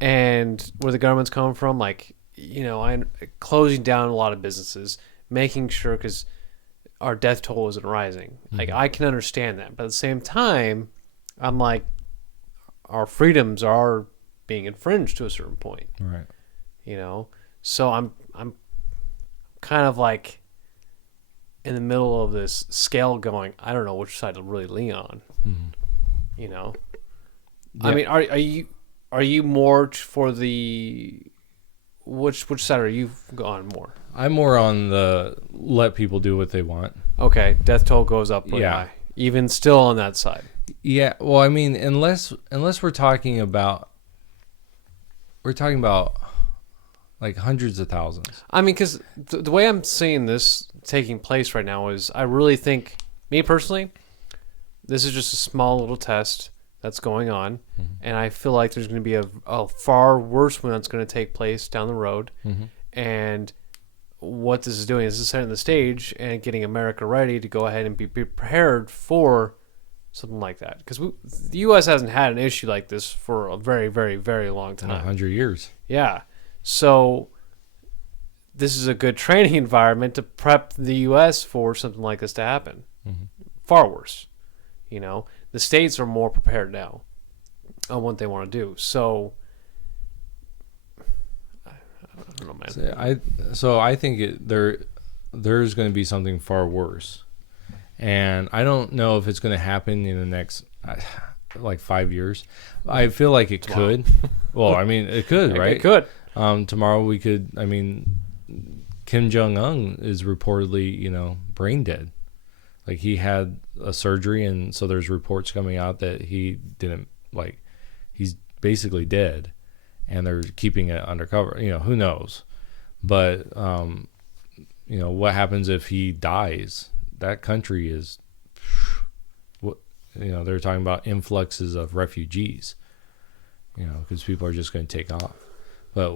and where the government's coming from. Like, I'm closing down a lot of businesses, making sure, because our death toll isn't rising. Like, I can understand that, but at the same time, I'm like, our freedoms are being infringed to a certain point. Right. So I'm kind of like in the middle of this scale going, I don't know which side to really lean on. Yeah. I mean, are you more for the which side are you on more? I'm more on the let people do what they want. Okay, death toll goes up really high. Even still on that side. Yeah, well, I mean, unless we're talking about like hundreds of thousands. I mean, because the way I'm seeing this taking place right now is, I really think, me personally, this is just a small little test that's going on, and I feel like there's going to be a far worse one that's going to take place down the road, and what this is doing is setting the stage and getting America ready to go ahead and be prepared for something like that. Because the U.S. hasn't had an issue like this for a very, very, very long time. 100 years. Yeah. So this is a good training environment to prep the U.S. for something like this to happen. Far worse. The states are more prepared now on what they want to do. So I don't know, man. So I think there's going to be something far worse, and I don't know if it's going to happen in the next like 5 years. I feel like it could. Well, I mean, it could, right? It could. Tomorrow we could. I mean, Kim Jong-un is reportedly, brain dead. Like, he had a surgery, and so there's reports coming out that he didn't, like, he's basically dead, and they're keeping it undercover. Who knows? But, what happens if he dies? That country is, they're talking about influxes of refugees, because people are just going to take off. But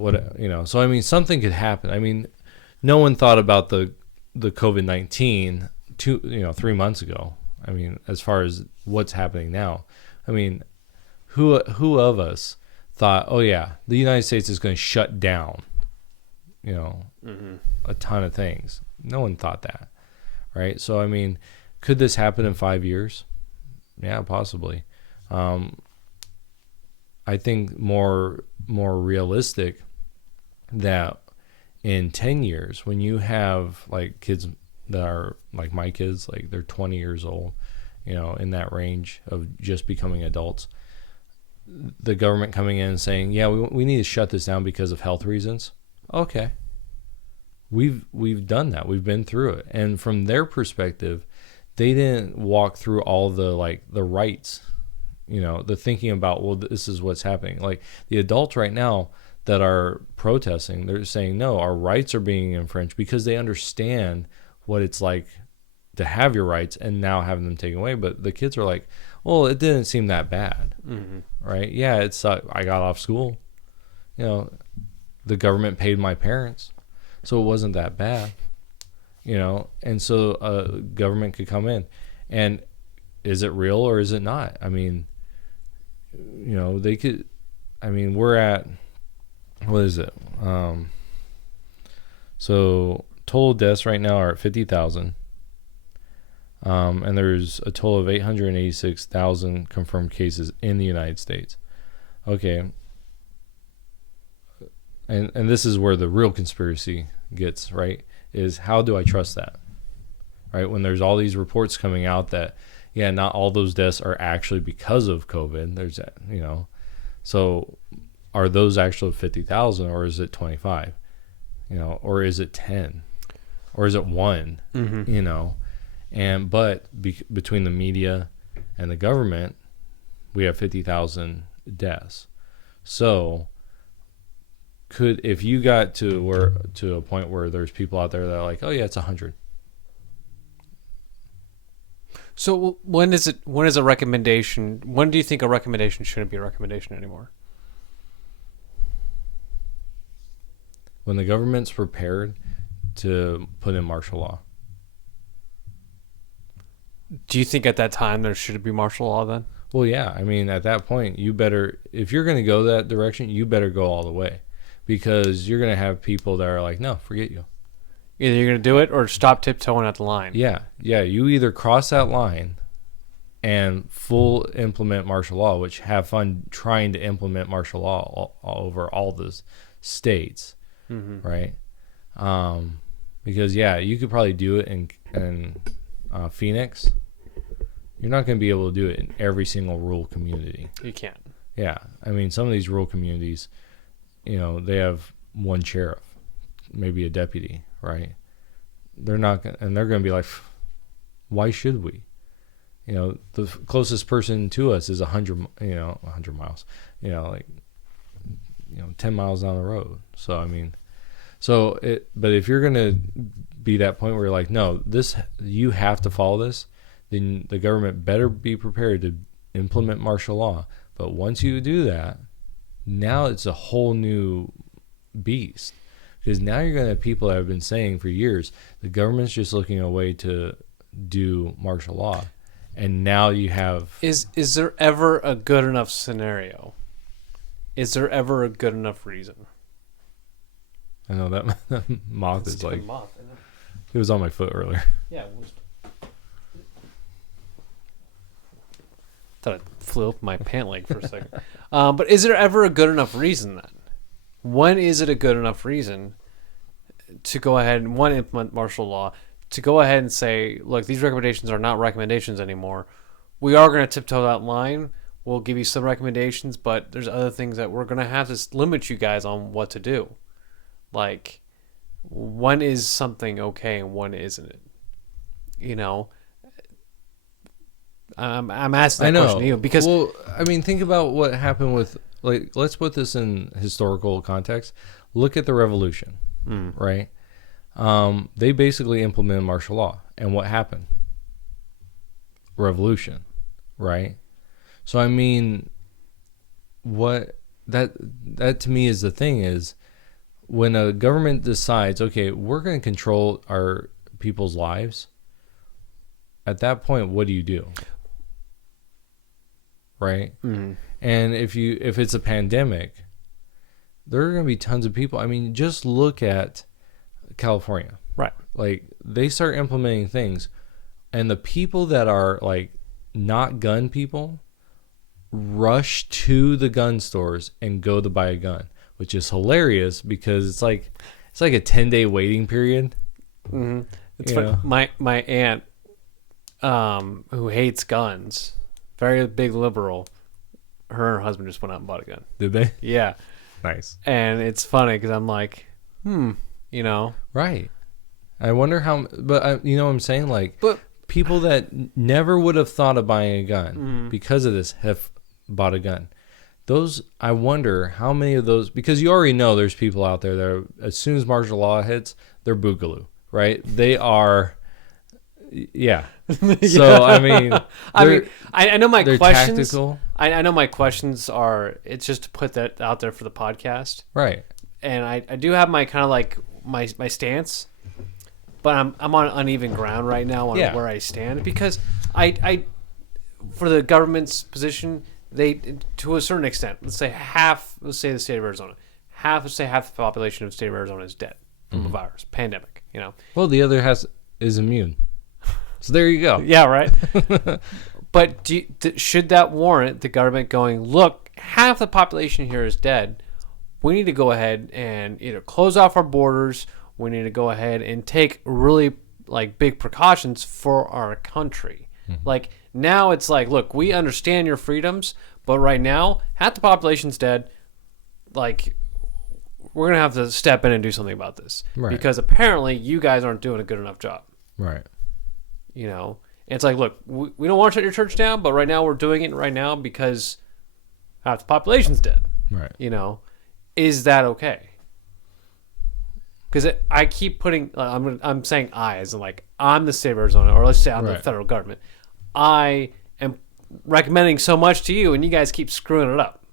so I mean, something could happen. I mean, no one thought about the COVID-19 3 months ago. I mean, as far as what's happening now, I mean, who of us thought, oh yeah, the United States is going to shut down, a ton of things. No one thought that, right? So I mean, could this happen in 5 years? Yeah, possibly. I think more realistic that in 10 years, when you have like kids that are like my kids, like they're 20 years old, in that range of just becoming adults, the government coming in and saying, yeah, we need to shut this down because of health reasons. Okay. We've done that. We've been through it. And from their perspective, they didn't walk through all the rights, the thinking about, well, this is what's happening. Like, the adults right now that are protesting, they're saying, no, our rights are being infringed, because they understand what it's like to have your rights and now having them taken away. But the kids are like, well, it didn't seem that bad. Right? Yeah, it sucked. I got off school. The government paid my parents. so it wasn't that bad, and so government could come in. And is it real or is it not? I mean, they could, we're at, what is it? So total deaths right now are at 50,000. And there's a total of 886,000 confirmed cases in the United States. Okay. And this is where the real conspiracy gets, right? Is how do I trust that? Right? When there's all these reports coming out that, not all those deaths are actually because of COVID. There's, so are those actually 50,000 or is it 25? Or is it 10? Or is it 1? Mm-hmm. But between the media and the government, we have 50,000 deaths. So if you got to a point where there's people out there that are like, oh yeah, it's 100. So when is a recommendation? When do you think a recommendation shouldn't be a recommendation anymore? When the government's prepared to put in martial law. Do you think at that time there should be martial law then? Well, yeah. At that point, you better, if you're going to go that direction, you better go all the way, because you're going to have people that are like, no, forget you. Either you're going to do it or stop tiptoeing at the line. Yeah. You either cross that line and full implement martial law, which have fun trying to implement martial law all over all the states, mm-hmm. right? Because you could probably do it in Phoenix. You're not going to be able to do it in every single rural community. You can't. Yeah. Some of these rural communities, they have one sheriff, maybe a deputy, right? They're not going, and they're going to be like, why should we? The closest person to us is 100 miles, 10 miles down the road. So, but if you're going to be that point where you're like, no, you have to follow this, then the government better be prepared to implement martial law. But once you do that, now it's a whole new beast. Because now you're going to have people that have been saying for years, the government's just looking a way to do martial law. And now you have... Is there ever a good enough scenario? Is there ever a good enough reason? I know that moth is like... Moth, it was on my foot earlier. Yeah, it was. Thought it flew up my pant leg for a second. But is there ever a good enough reason then? When is it a good enough reason to go ahead and implement martial law, to go ahead and say, look, these recommendations are not recommendations anymore. We are going to tiptoe that line. We'll give you some recommendations, but there's other things that we're going to have to limit you guys on what to do. Like, when is something okay and when isn't it? I'm asking that question to you because... Well, think about what happened with... Like, let's put this in historical context. Look at the revolution, right? They basically implemented martial law. And what happened? Revolution, right? So, what that to me is the thing is, when a government decides, okay, we're going to control our people's lives, at that point, what do you do? Right? Mm-hmm. And if it's a pandemic, there are going to be tons of people. Just look at California. Right. Like, they start implementing things, and the people that are, like, not gun people rush to the gun stores and go to buy a gun, which is hilarious because it's like a 10-day waiting period. Mm-hmm. It's funny. My aunt, who hates guns, very big liberal, her and her husband just went out and bought a gun. Did they? Yeah. Nice. And it's funny because I'm like, Right. I wonder how, but you know what I'm saying? Like, but people that never would have thought of buying a gun because of this have bought a gun. I wonder how many of those, because you already know there's people out there that are, as soon as martial law hits, they're boogaloo, right? They are, yeah. So, I know my questions. Tactical. I know my questions are, it's just to put that out there for the podcast. Right. and I do have my kind of like my stance, but I'm on uneven ground right now on where I stand, because I for the government's position, they, to a certain extent, let's say the state of Arizona, half the population of the state of Arizona is dead from a virus, pandemic, Well, the other is immune. So there you go. Yeah, right. But should that warrant the government going, look, half the population here is dead. We need to go ahead and either close off our borders. We need to go ahead and take really like big precautions for our country. Like now it's like, look, we understand your freedoms, but right now half the population's dead. Like we're going to have to step in and do something about this, because apparently you guys aren't doing a good enough job. Right. And it's like, look, we don't want to shut your church down, but right now we're doing it right now because half the population's dead. Right. Is that okay? Because I keep putting, I'm saying as in like I'm the state of Arizona, or let's say I'm the federal government. I am recommending so much to you, and you guys keep screwing it up.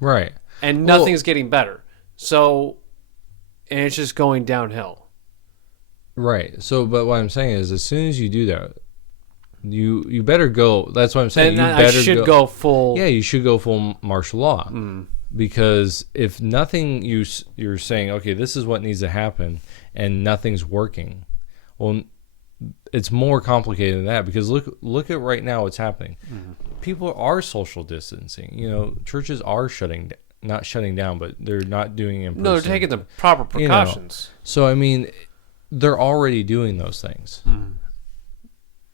Right. And nothing's getting better. So, and it's just going downhill. Right. So, but what I'm saying is, as soon as you do that, you better go. That's what I'm saying. And I should go full. Yeah, you should go full martial law. Because if nothing, you're saying, okay, this is what needs to happen, and nothing's working. Well, it's more complicated than that, because look at right now what's happening. People are social distancing. Churches are not shutting down, but they're not doing it in person. No, they're taking the proper precautions. So I mean, they're already doing those things.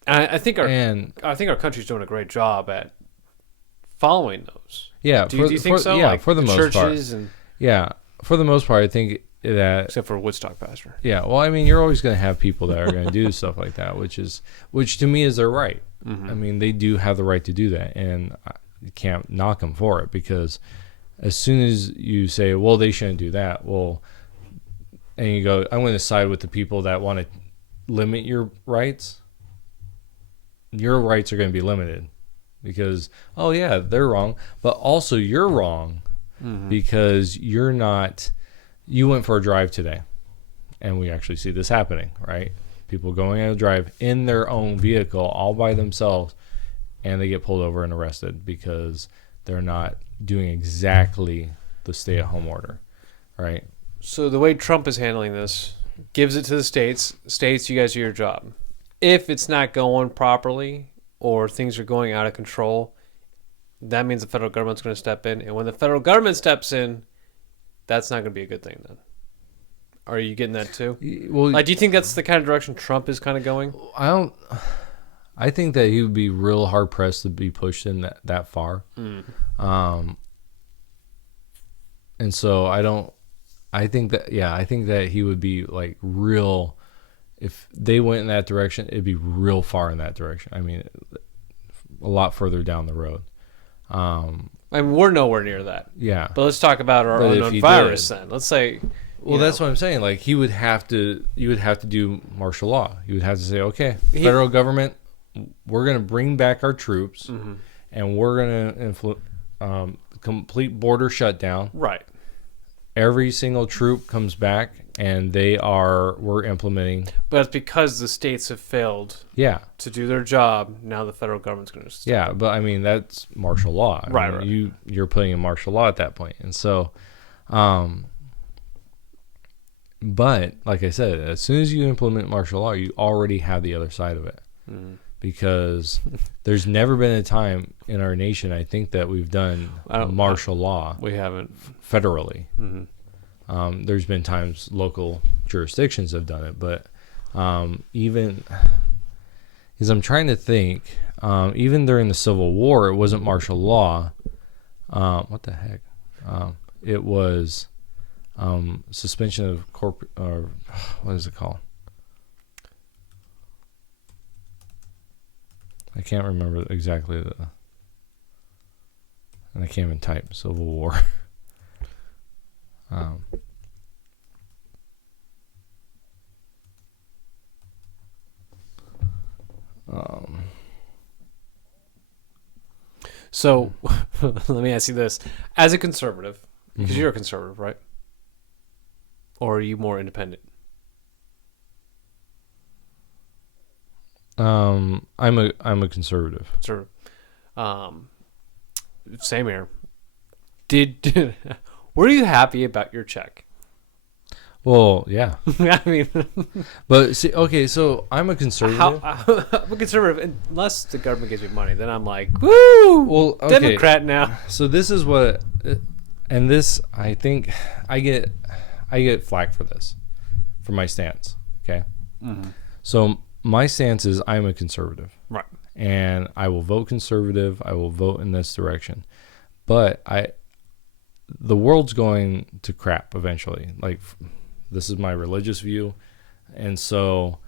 I think our country's doing a great job at following those. Yeah, do you think so? Yeah, like for the most part. For the most part, I think that, except for a Woodstock pastor. Yeah, well, I mean, you're always going to have people that are going to do stuff like that, which to me is their right. I mean, they do have the right to do that, and you can't knock them for it, because as soon as you say, well, they shouldn't do that, and you go, I'm going to side with the people that want to limit your rights are going to be limited. Because, they're wrong, but also you're wrong, because you went for a drive today, and we actually see this happening, right? People going on a drive in their own vehicle all by themselves, and they get pulled over and arrested because they're not doing exactly the stay-at-home order, right? So the way Trump is handling this, gives it to the states, you guys do your job. If it's not going properly, or things are going out of control, that means the federal government's going to step in. And when the federal government steps in, that's not going to be a good thing then. Are you getting that too? Well, do you think that's the kind of direction Trump is kind of going? I think that he would be real hard pressed to be pushed in that far. And so I think that he would be like real. If they went in that direction, it'd be real far in that direction. I mean, a lot further down the road. I mean, we're nowhere near that. Yeah. But let's talk about our unknown virus then. Let's say. Well, that's what I'm saying. Like, you would have to do martial law. You would have to say, okay, federal government, we're going to bring back our troops, and we're going to complete border shutdown. Right. Every single troop comes back, and we're implementing. But it's because the states have failed to do their job. Now the federal government's going to step in. Yeah, but I mean, that's martial law. Right. You're putting in martial law at that point. And so, but like I said, as soon as you implement martial law, you already have the other side of it. Because there's never been a time in our nation, I think, that we've done martial law. We haven't. Federally. There's been times local jurisdictions have done it, but even, because I'm trying to think, even during the Civil War, it wasn't martial law. What the heck? It was suspension of or what is it called? I can't remember exactly and I can't even type Civil War. So let me ask you this: as a conservative, because you're a conservative, right? or are you more independent? I'm a conservative. Sort of. Same here. Were you happy about your check? Well, yeah. I mean, But see, okay, so I'm a conservative. I'm a conservative unless the government gives me money. Then I'm like, woo, Well, okay. Democrat now. So this is what, and this I think I get flack for this, for my stance. Okay, so my stance is I'm a conservative, Right. and I will vote conservative. I will vote in this direction, but the world's going to crap eventually. Like, this is my religious view, and so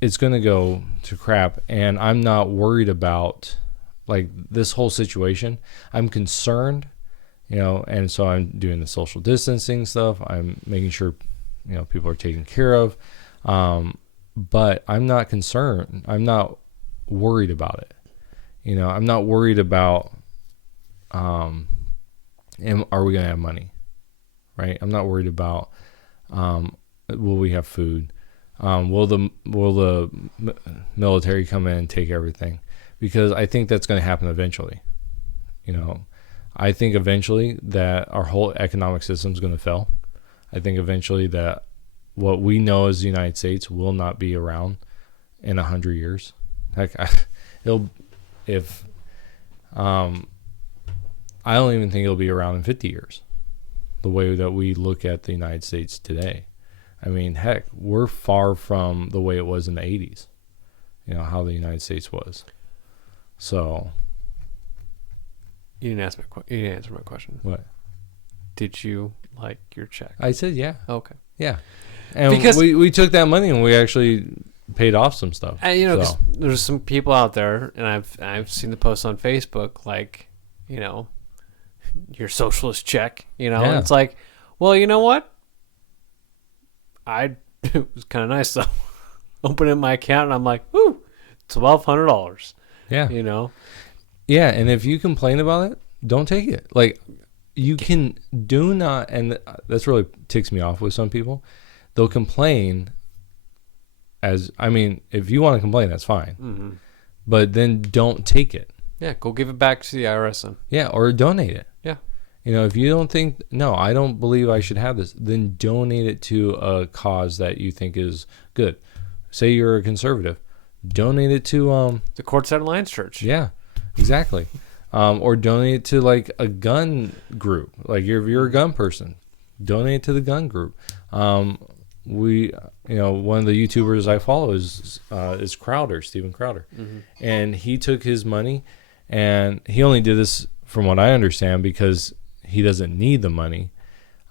it's going to go to crap, and I'm not worried about like this whole situation. I'm concerned, and so I'm doing the social distancing stuff. I'm making sure people are taken care of, but I'm not concerned. I'm not worried about it. I'm not worried about are we going to have money, right? I'm not worried about will we have food, will the military come in and take everything, because I think that's going to happen eventually. I think eventually that our whole economic system is going to fail. I think eventually that what we know as the United States will not be around in 100 years. Heck, I don't even think it'll be around in 50 years, the way that we look at the United States today. I mean, heck, we're far from the way it was in the 80s, how the United States was. So. You didn't answer my question. What? Did you like your check? I said yeah. Okay. Yeah. And because we took that money and we actually paid off some stuff. And, 'cause there's some people out there, and I've seen the posts on Facebook, like, your socialist check, Yeah. and it's like, well, you know what? It was kind of nice though. Opening my account and I'm like, woo, $1,200. Yeah. Yeah, and if you complain about it, don't take it. Like, you can do not, and that's really ticks me off with some people. They'll complain if you want to complain, that's fine. Mm-hmm. But then don't take it. Yeah, go give it back to the IRS then. Yeah, or donate it. Yeah. If you don't think, no, I don't believe I should have this, then donate it to a cause that you think is good. Say you're a conservative. Donate it to the Courtside Alliance Church. Yeah, exactly. Or donate it to like a gun group. Like, if you're a gun person, donate it to the gun group. One of the YouTubers I follow is Crowder, Steven Crowder. Mm-hmm. And he took his money, and he only did this, from what I understand, because he doesn't need the money.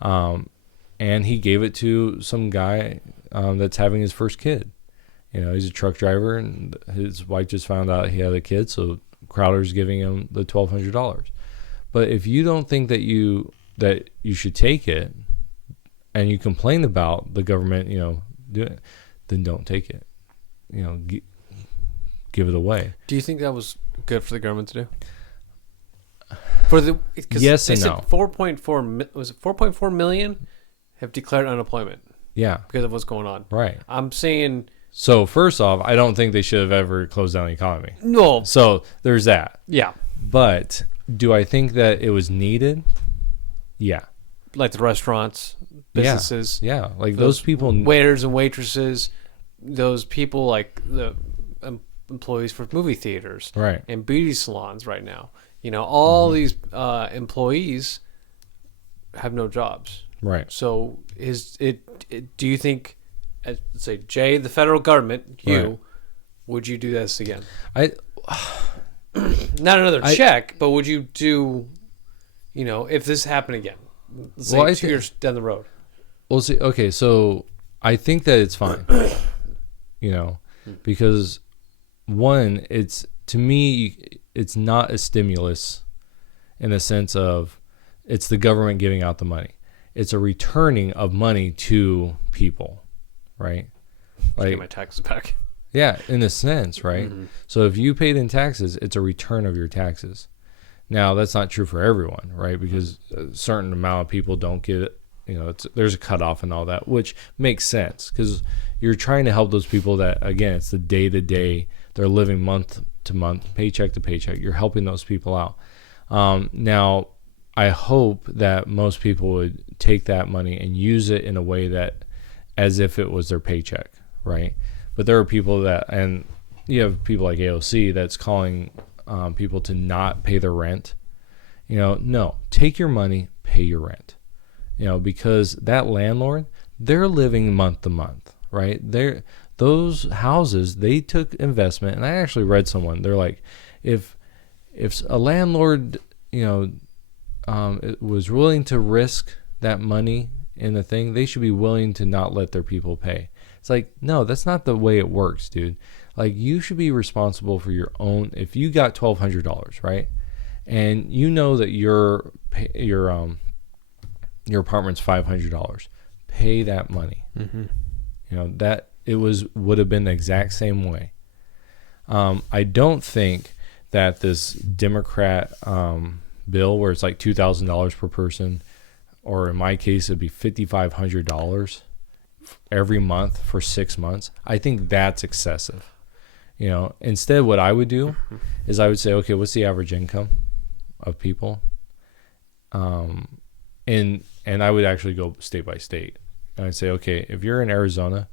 And he gave it to some guy that's having his first kid. He's a truck driver, and his wife just found out he had a kid, so Crowder's giving him the $1,200. But if you don't think that you should take it, and you complain about the government, doing it, then don't take it. Give it away. Do you think that was good for the government to do? Yes and they no. Said 4.4 million have declared unemployment. Yeah, because of what's going on. Right. I'm saying. So first off, I don't think they should have ever closed down the economy. No. So there's that. Yeah. But do I think that it was needed? Yeah. Like the restaurants, businesses. Yeah. Like those people. Waiters and waitresses. Those people, like the employees for movie theaters. Right. And beauty salons right now. All these employees have no jobs. Right. So do you think, let's say, Jay, the federal government, would you do this again? Not another check, but would you do, if this happened again, let's say 2 years down the road? Well, see, okay, so I think that it's fine, because one, to me, it's not a stimulus in the sense of it's the government giving out the money. It's a returning of money to people, right? Like, get my taxes back. Yeah, in a sense, right? Mm-hmm. So if you paid in taxes, it's a return of your taxes. Now, that's not true for everyone, right? Because a certain amount of people don't get there's a cutoff and all that, which makes sense because you're trying to help those people that, again, it's the day to day, they're living month to month, paycheck to paycheck. You're helping those people out. Now, I hope that most people would take that money and use it in a way that as if it was their paycheck, right? But there are people that, and you have people like AOC that's calling people to not pay their rent. No, take your money, pay your rent. Because that landlord, they're living month to month, right? Those houses, they took investment, and I actually read someone. They're like, if a landlord, was willing to risk that money in the thing, they should be willing to not let their people pay. It's like, no, that's not the way it works, dude. Like, you should be responsible for your own. If you got $1,200, right, and you know that your apartment's $500, pay that money. Mm-hmm. That it would have been the exact same way. I don't think that this Democrat bill where it's like $2,000 per person, or in my case it'd be $5,500 every month for 6 months. I think that's excessive. Instead what I would do is I would say, okay, what's the average income of people? And I would actually go state by state. And I'd say, okay, if you're in Arizona,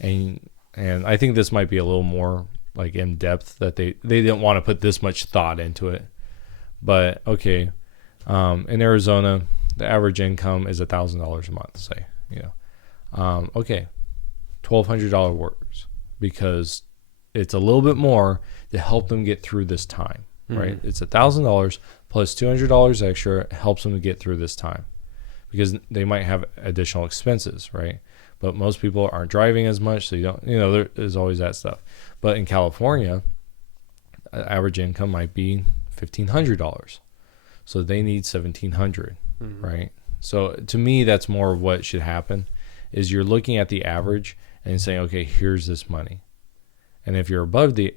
and I think this might be a little more like in depth, that they didn't want to put this much thought into it. But okay, in Arizona, the average income is $1,000 a month, say, okay, $1,200 works because it's a little bit more to help them get through this time, right? It's $1,000 plus $200 extra helps them to get through this time because they might have additional expenses, right? But most people aren't driving as much, so you don't, there is always that stuff. But in California, average income might be $1,500, so they need $1,700, right? So to me, that's more of what should happen. Is you're looking at the average and saying, okay, here's this money, and if you're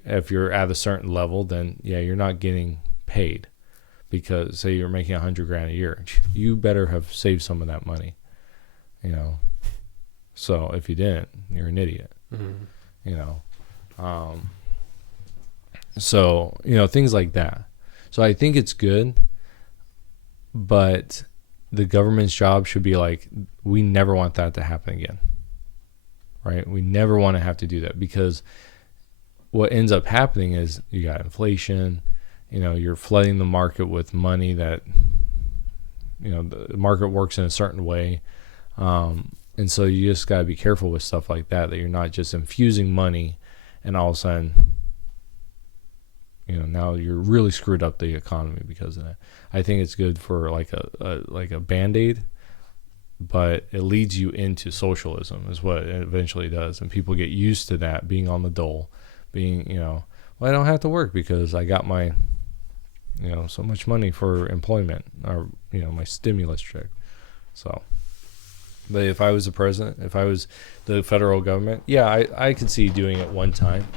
if you're at a certain level, then yeah, you're not getting paid because say you're making $100,000 a year, you better have saved some of that money, So if you didn't, you're an idiot, So things like that. So I think it's good, but the government's job should be like, we never want that to happen again, right? We never want to have to do that because what ends up happening is you got inflation, you're flooding the market with money that, the market works in a certain way. And so you just got to be careful with stuff like that you're not just infusing money and all of a sudden, now you're really screwed up the economy because of that. I think it's good for like a Band-Aid, but it leads you into socialism is what it eventually does. And people get used to that, being on the dole, being, well, I don't have to work because I got my, so much money for employment or, my stimulus check. So, but if I was the president, if I was the federal government, yeah, I could see doing it one time.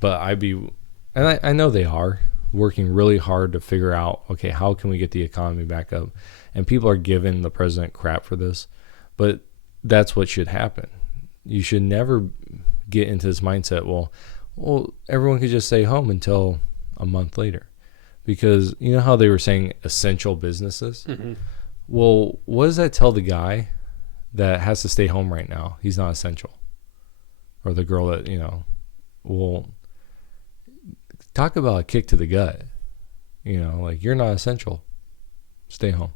But I know they are working really hard to figure out, okay, how can we get the economy back up? And people are giving the president crap for this, but that's what should happen. You should never get into this mindset, well, everyone could just stay home until a month later. Because you know how they were saying essential businesses? Mm-hmm. Well, what does that tell the guy that has to stay home right now? He's not essential. Or the girl that, well, talk about a kick to the gut. Like, you're not essential. Stay home.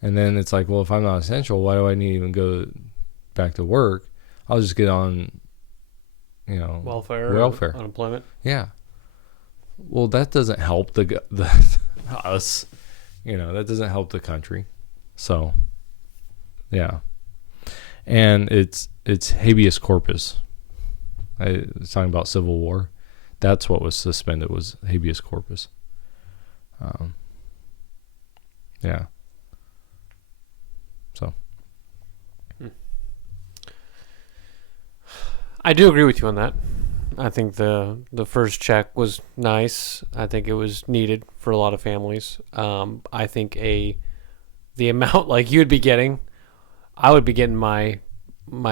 And then it's like, well, if I'm not essential, why do I need to even go back to work? I'll just get on, welfare, unemployment. Yeah. Well, that doesn't help the us. That doesn't help the country. So, yeah. And it's habeas corpus. I was talking about Civil War. That's what was suspended, was habeas corpus. Yeah. So. I do agree with you on that. I think the first check was nice. I think it was needed for a lot of families. I think a the amount like you'd be getting, I would be getting my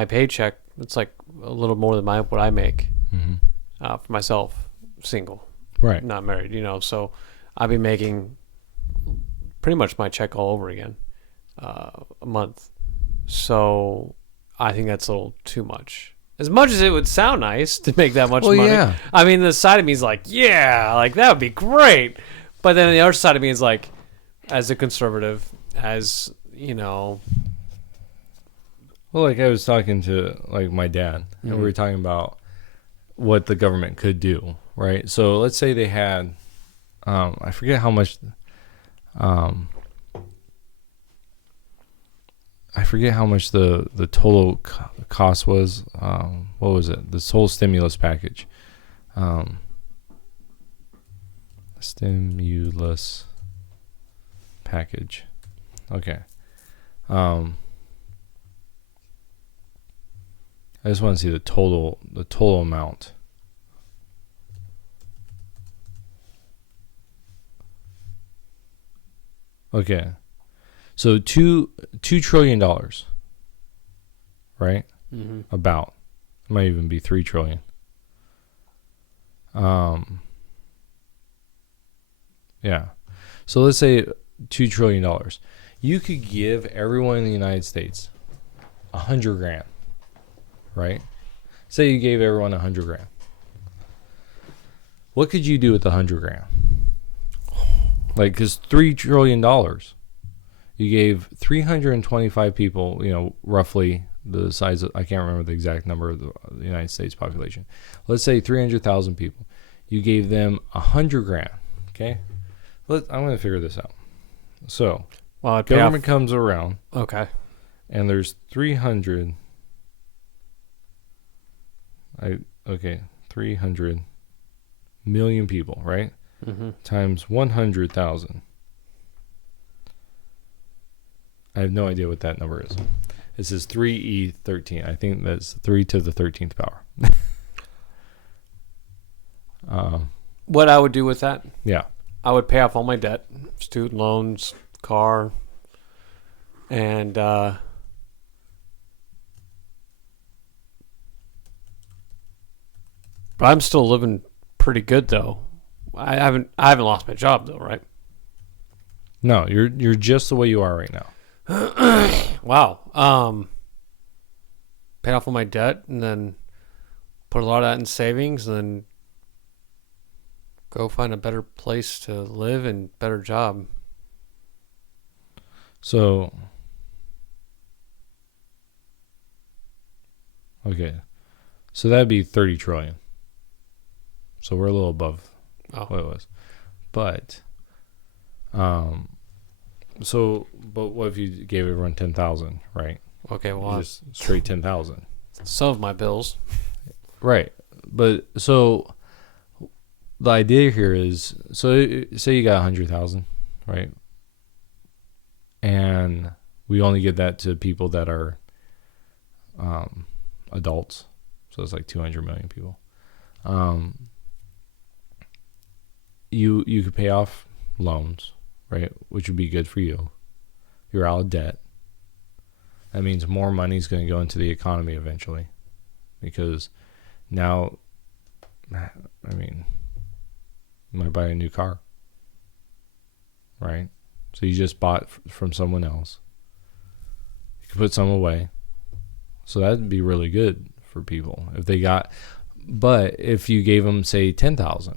paycheck. It's like a little more than what I make for myself, single, Right. not married. So I'd be making pretty much my check all over again a month. So I think that's a little too much. As much as it would sound nice to make that much money. Yeah. I mean, the side of me is like, yeah, like that would be great. But then the other side of me is like, as a conservative, as, Well, like I was talking to like my dad, and we were talking about what the government could do, right? So let's say they had, I forget how much, the total cost was. What was it? This whole stimulus package. Stimulus package. Okay. I just want to see the total amount. Okay. So $2 trillion, right? About. It might even be $3 trillion. Yeah. So let's say $2 trillion. You could give everyone in the United States $100,000, right? Say you gave everyone $100,000. What could you do with $100,000? Like, because $3 trillion, you gave 325 people, roughly the size of, I can't remember the exact number of the United States population. Let's say 300,000 people. You gave them $100,000. Okay. I'm going to figure this out. So, government comes around. Okay. And there's 300 million people, right? Times 100,000. I have no idea what that number is. It says 3e13. I think that's 3 to the 13th power. What I would do with that? Yeah. I would pay off all my debt, student loans, car, and but I'm still living pretty good though. I haven't lost my job though, right? No, you're just the way you are right now. Wow. Pay off all my debt and then put a lot of that in savings and then go find a better place to live and better job. So, okay. So that'd be 30 trillion. So we're a little above what it was. But, but what if you gave everyone 10,000, right? Okay, well, just straight 10,000. Some of my bills. Right. But so the idea here is, so say you got 100,000, right? And we only give that to people that are adults. So it's like 200 million people. You could pay off loans, right? Which would be good for you. You're out of debt. That means more money is going to go into the economy eventually. Because now, I mean, you might buy a new car, right? So you just bought from someone else. You could put some away. So that'd be really good for people if they got. But if you gave them, say, 10,000,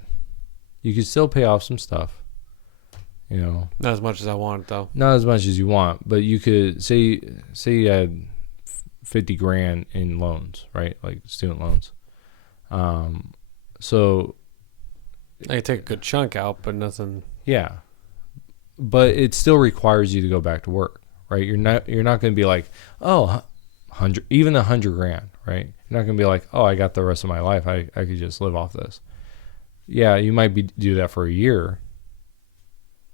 you could still pay off some stuff. Not as much as I want, though. Not as much as you want, but you could say you had 50 grand in loans, right? Like student loans. So I could take a good chunk out, but nothing. Yeah, but it still requires you to go back to work, right? You're not going to be like, oh, 100 grand, right? You're not going to be like, oh, I got the rest of my life. I could just live off this. Yeah, you might do that for a year,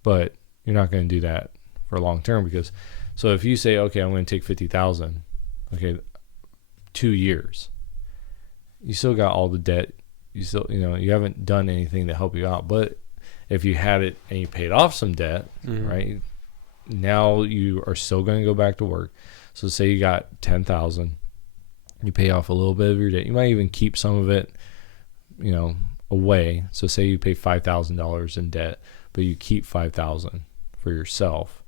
but you're not going to do that for long term because. So if you say, okay, I'm going to take 50,000, okay, 2 years, you still got all the debt. You still, you haven't done anything to help you out. But if you had it and you paid off some debt, right, now you are still going to go back to work. So say you got 10,000, you pay off a little bit of your debt. You might even keep some of it, away. So say you pay $5,000 in debt, but you keep 5,000 for yourself.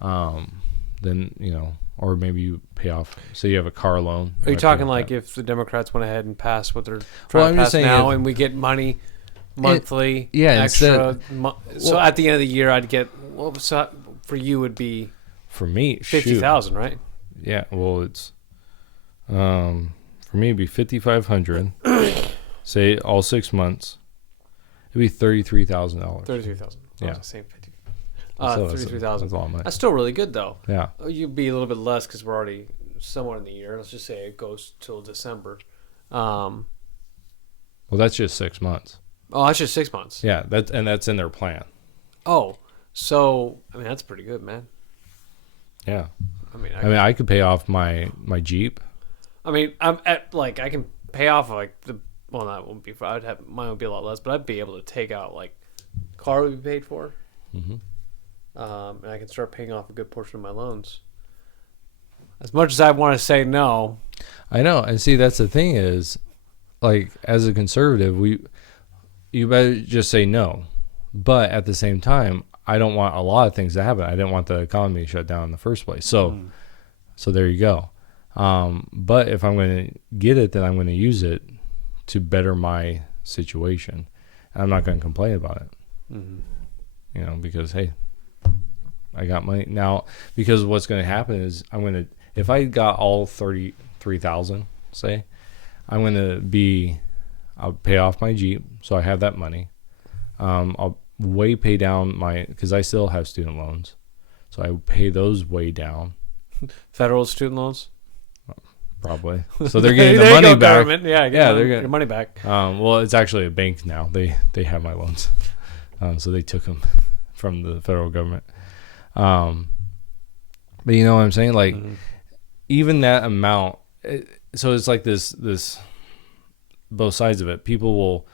Then, or maybe you pay off, say you have a car loan. Are you talking like if the Democrats went ahead and passed what they're trying to pass now, and we get money monthly, extra? So at the end of the year, I'd get, for you would be? For me, 50,000, right? Yeah, well, it's, for me, it'd be 5,500, say all 6 months, it'd be $33,000. 33,000. Yeah. Same 50. 33,000. That's still really good, though. Yeah. You'd be a little bit less because we're already somewhere in the year. Let's just say it goes till December. Well, that's just 6 months. Oh, that's just 6 months. Yeah, that's in their plan. Oh, so that's pretty good, man. Yeah. I could pay off my Jeep. I'm at I can pay off that won't be. Mine would be a lot less, but I'd be able to take out car would be paid for. Mm-hmm. And I can start paying off a good portion of my loans. As much as I want to say no, I know, and see that's the thing is, as a conservative, you better just say no. But at the same time, I don't want a lot of things to happen. I didn't want the economy to shut down in the first place. So there you go. But if I'm going to get it, then I'm going to use it to better my situation. I'm not going to complain about it. Mm-hmm. Because hey, I got money now. Because what's going to happen is if I got all 33,000, say, I'll pay off my Jeep, so I have that money. I'll way pay down because I still have student loans, so I pay those way down. Federal student loans, probably. So they're getting the money back. Government. Yeah, they're getting your money back. Well, it's actually a bank now. They have my loans, so they took them from the federal government. But you know what I'm saying? Even that amount. So it's like this. Both sides of it. People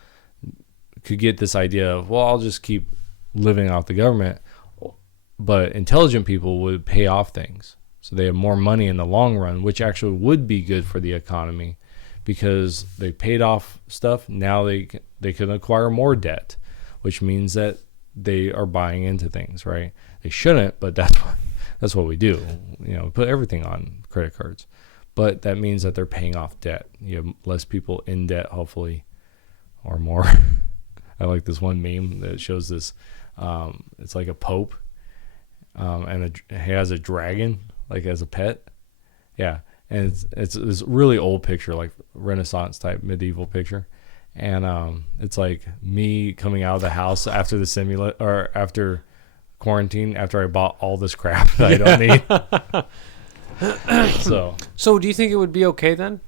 could get this idea of, well, I'll just keep living off the government. But intelligent people would pay off things. So they have more money in the long run, which actually would be good for the economy because they paid off stuff. Now they can acquire more debt, which means that they are buying into things, right? They shouldn't, but that's what we do. Put everything on credit cards. But that means that they're paying off debt. You have less people in debt, hopefully, or more. I like this one meme that shows this. It's like a pope, and he has a dragon, as a pet. Yeah, and it's this really old picture, like Renaissance type medieval picture, and it's like me coming out of the house after the after quarantine, after I bought all this crap that I don't need. So do you think it would be okay then?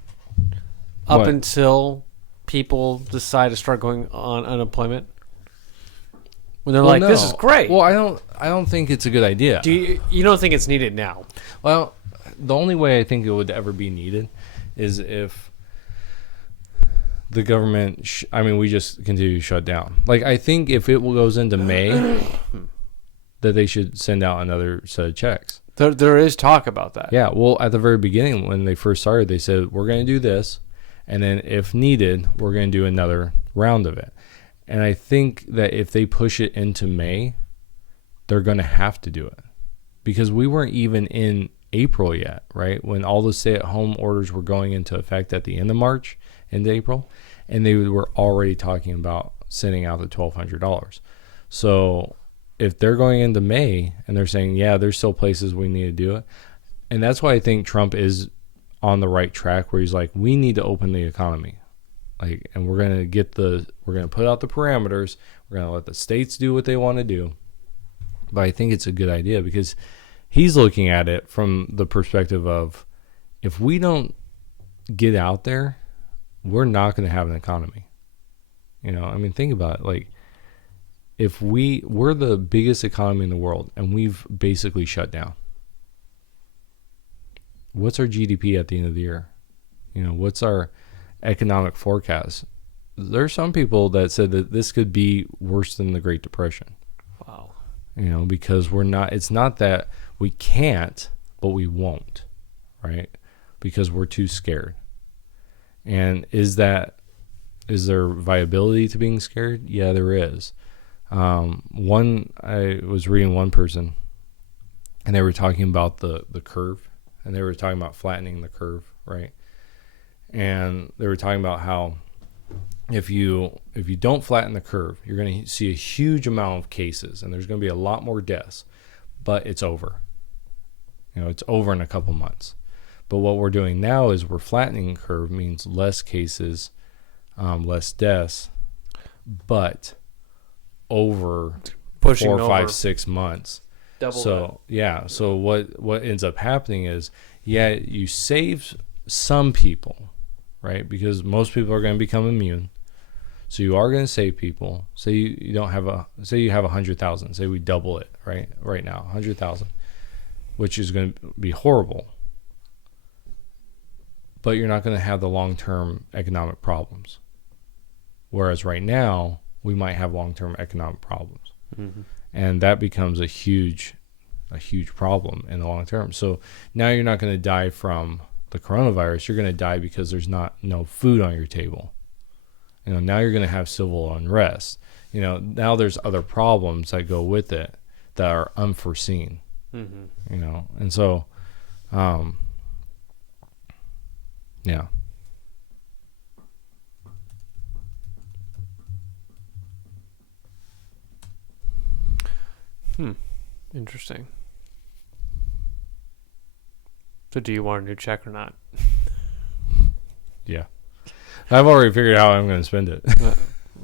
Up until people decide to start going on unemployment? When they're no. This is great. Well, I don't think it's a good idea. You don't think it's needed now? Well, the only way I think it would ever be needed is if the government, we just continue to shut down. I think if it goes into May, that they should send out another set of checks. There is talk about that. Yeah, well, at the very beginning, when they first started, they said, we're going to do this, and then if needed, we're going to do another round of it. And I think that if they push it into May, they're going to have to do it. Because we weren't even in April yet, right? When all the stay-at-home orders were going into effect at the end of March into April, and they were already talking about sending out the $1,200. So if they're going into May and they're saying, yeah, there's still places we need to do it. And that's why I think Trump is on the right track where he's like, we need to open the economy. And we're going to put out the parameters. We're going to let the states do what they want to do. But I think it's a good idea because he's looking at it from the perspective of if we don't get out there, we're not going to have an economy. Think about it. If we're the biggest economy in the world and we've basically shut down, what's our GDP at the end of the year? What's our economic forecast? There are some people that said that this could be worse than the Great Depression. Wow. because it's not that we can't, but we won't, right? Because we're too scared. And is there viability to being scared? Yeah, there is. I was reading one person, and they were talking about the curve, and they were talking about flattening the curve, right? And they were talking about how if you don't flatten the curve, you're going to see a huge amount of cases, and there's going to be a lot more deaths, but it's over. It's over in a couple months. But what we're doing now is we're flattening the curve, means less cases, less deaths, but over pushing 4, 5, 6 months. Double so that. Yeah. So what ends up happening is, you save some people, right? Because most people are going to become immune. So you are going to save people. Say you don't have say you have 100,000. Say we double it right now, 100,000, which is going to be horrible. But you're not going to have the long-term economic problems. Whereas right now, we might have long-term economic problems. Mm-hmm. And that becomes a huge problem in the long term. So now you're not going to die from the coronavirus. You're going to die because there's no food on your table. Now you're going to have civil unrest. Now there's other problems that go with it that are unforeseen. Mm-hmm. And so, yeah. Interesting. So do you want a new check or not? Yeah. I've already figured out how I'm going to spend it. How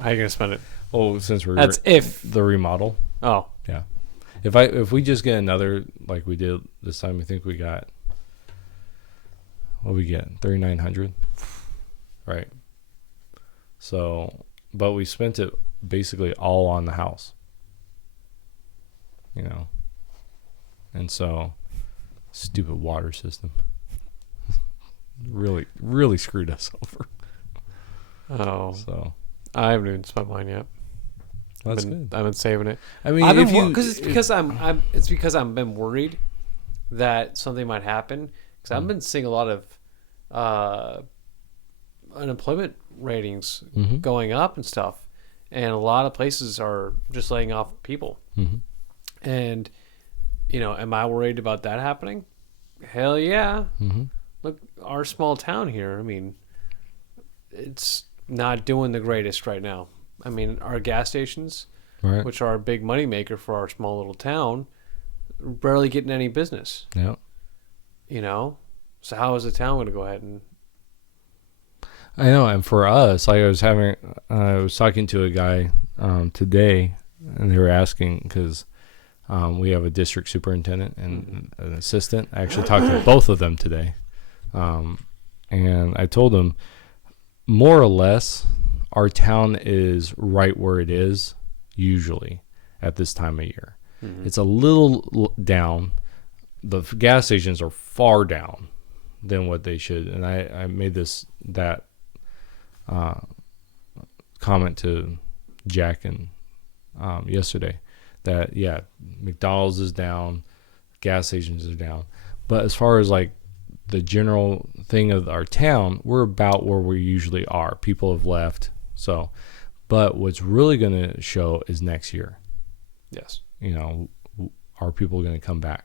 are you going to spend it? Oh, since that's if the remodel. Oh. Yeah. If we just get another, like we did this time, I think we got, what we get? 3,900. Right. So, but we spent it basically all on the house. And so, stupid water system really, really screwed us over. Oh. So, I haven't even spent mine yet. That's good. I've been saving it. I mean, it's because I've been worried that something might happen. Because I've been seeing a lot of unemployment ratings going up and stuff, and a lot of places are just laying off people. Mm-hmm. And am I worried about that happening? Hell yeah! Mm-hmm. Look, our small town here. I mean, it's not doing the greatest right now. I mean, our gas stations, right, which are a big money maker for our small little town, barely getting any business. Yeah. So how is the town going to go ahead and? I know, and for us, I was talking to a guy today, and they were asking because we have a district superintendent and an assistant. I actually talked to both of them today, and I told them more or less our town is right where it is usually at this time of year. Mm-hmm. It's a little down. The gas stations are far down than what they should, and I made that comment to Jack and yesterday that McDonald's is down, gas stations are down, but as far as like the general thing of our town, we're about where we usually are. People have left, but what's really going to show is next year. Yes. Are people going to come back?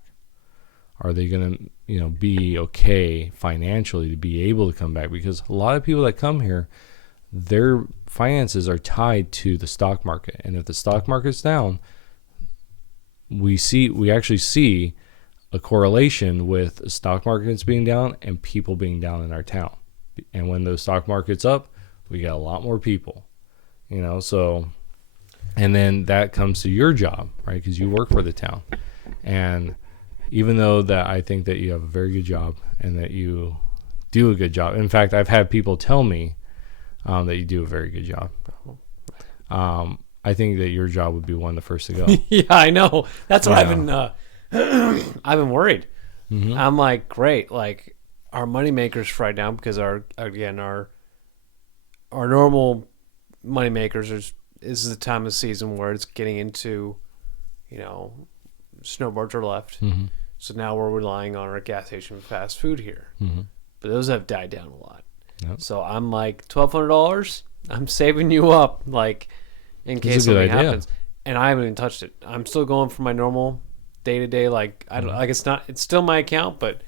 Are they going to be okay financially to be able to come back? Because a lot of people that come here, their finances are tied to the stock market, and if the stock market's down, we actually see a correlation with stock markets being down and people being down in our town. And when the stock market's up, we got a lot more people, so, and then that comes to your job, right? Because you work for the town. And even though that I think that you have a very good job and that you do a good job. In fact, I've had people tell me that you do a very good job. I think that your job would be one of the first to go. Yeah, I know. That's what I've been. I've been worried. Mm-hmm. I'm like, great. Like our money makers right now, because our normal money makers is the time of season where it's getting into, snowboards are left. Mm-hmm. So now we're relying on our gas station fast food here. Mm-hmm. But those have died down a lot. Yep. So I'm like, $1,200, I'm saving you up, like, in case something happens. And I haven't even touched it. I'm still going for my normal day-to-day, like, I don't, like, it's still my account, but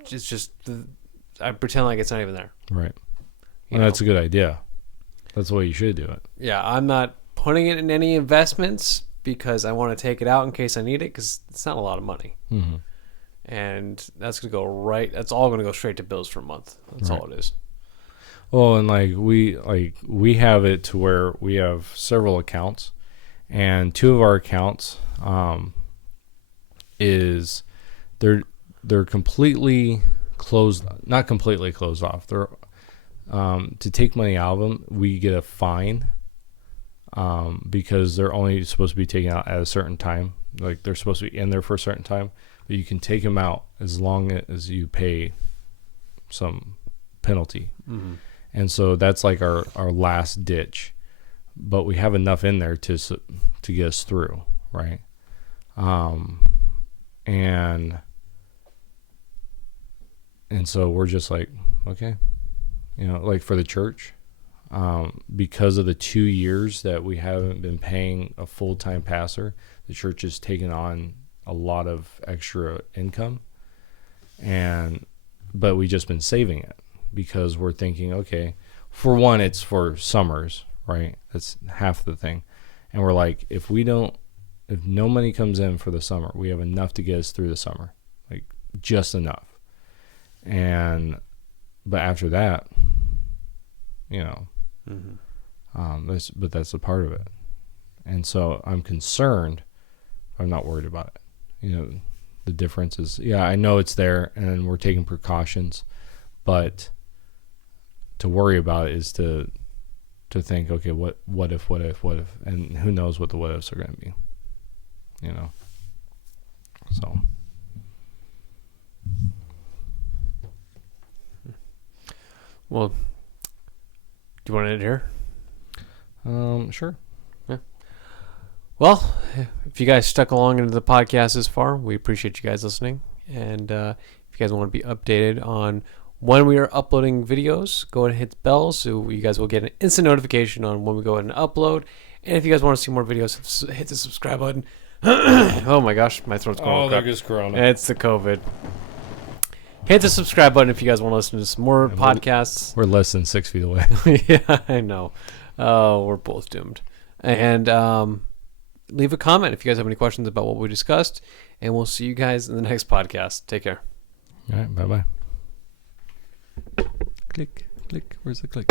it's just, I pretend like it's not even there. Right. And that's a good idea. That's the way you should do it. Yeah, I'm not putting it in any investments because I want to take it out in case I need it, because it's not a lot of money. Mm-hmm. And that's going to go that's all going to go straight to bills for a month. That's all it is. Well, and we have it to where we have several accounts, and two of our accounts is they're completely closed, not completely closed off. They're to take money out of them, we get a fine because they're only supposed to be taken out at a certain time. Like, they're supposed to be in there for a certain time, but you can take them out as long as you pay some penalty. Mm-hmm. And so that's like our last ditch, but we have enough in there to get us through, right? And so we're just like, okay, like for the church, because of the 2 years that we haven't been paying a full-time pastor, the church has taken on a lot of extra income, but we just been saving it because we're thinking, okay, for one, it's for summers, right? That's half the thing. And we're like, if no money comes in for the summer, we have enough to get us through the summer, like just enough. But after that, but that's a part of it. And so I'm concerned. I'm not worried about it. The difference is, I know it's there and we're taking precautions, but to worry about it is to think, okay, what if, and who knows what the what ifs are going to be, so. Well, do you want to end here? Sure. Yeah. Well, if you guys stuck along into the podcast this far, we appreciate you guys listening. And if you guys want to be updated on when we are uploading videos, go ahead and hit the bell so you guys will get an instant notification on when we go ahead and upload. And if you guys want to see more videos, hit the subscribe button. Oh my gosh, my throat's going. Oh, there goes Corona. It's the COVID. Hit the subscribe button if you guys want to listen to some more podcasts. We're less than 6 feet away. Yeah, I know. We're both doomed. And leave a comment if you guys have any questions about what we discussed. And we'll see you guys in the next podcast. Take care. All right, bye-bye. Click, click. Where's the click?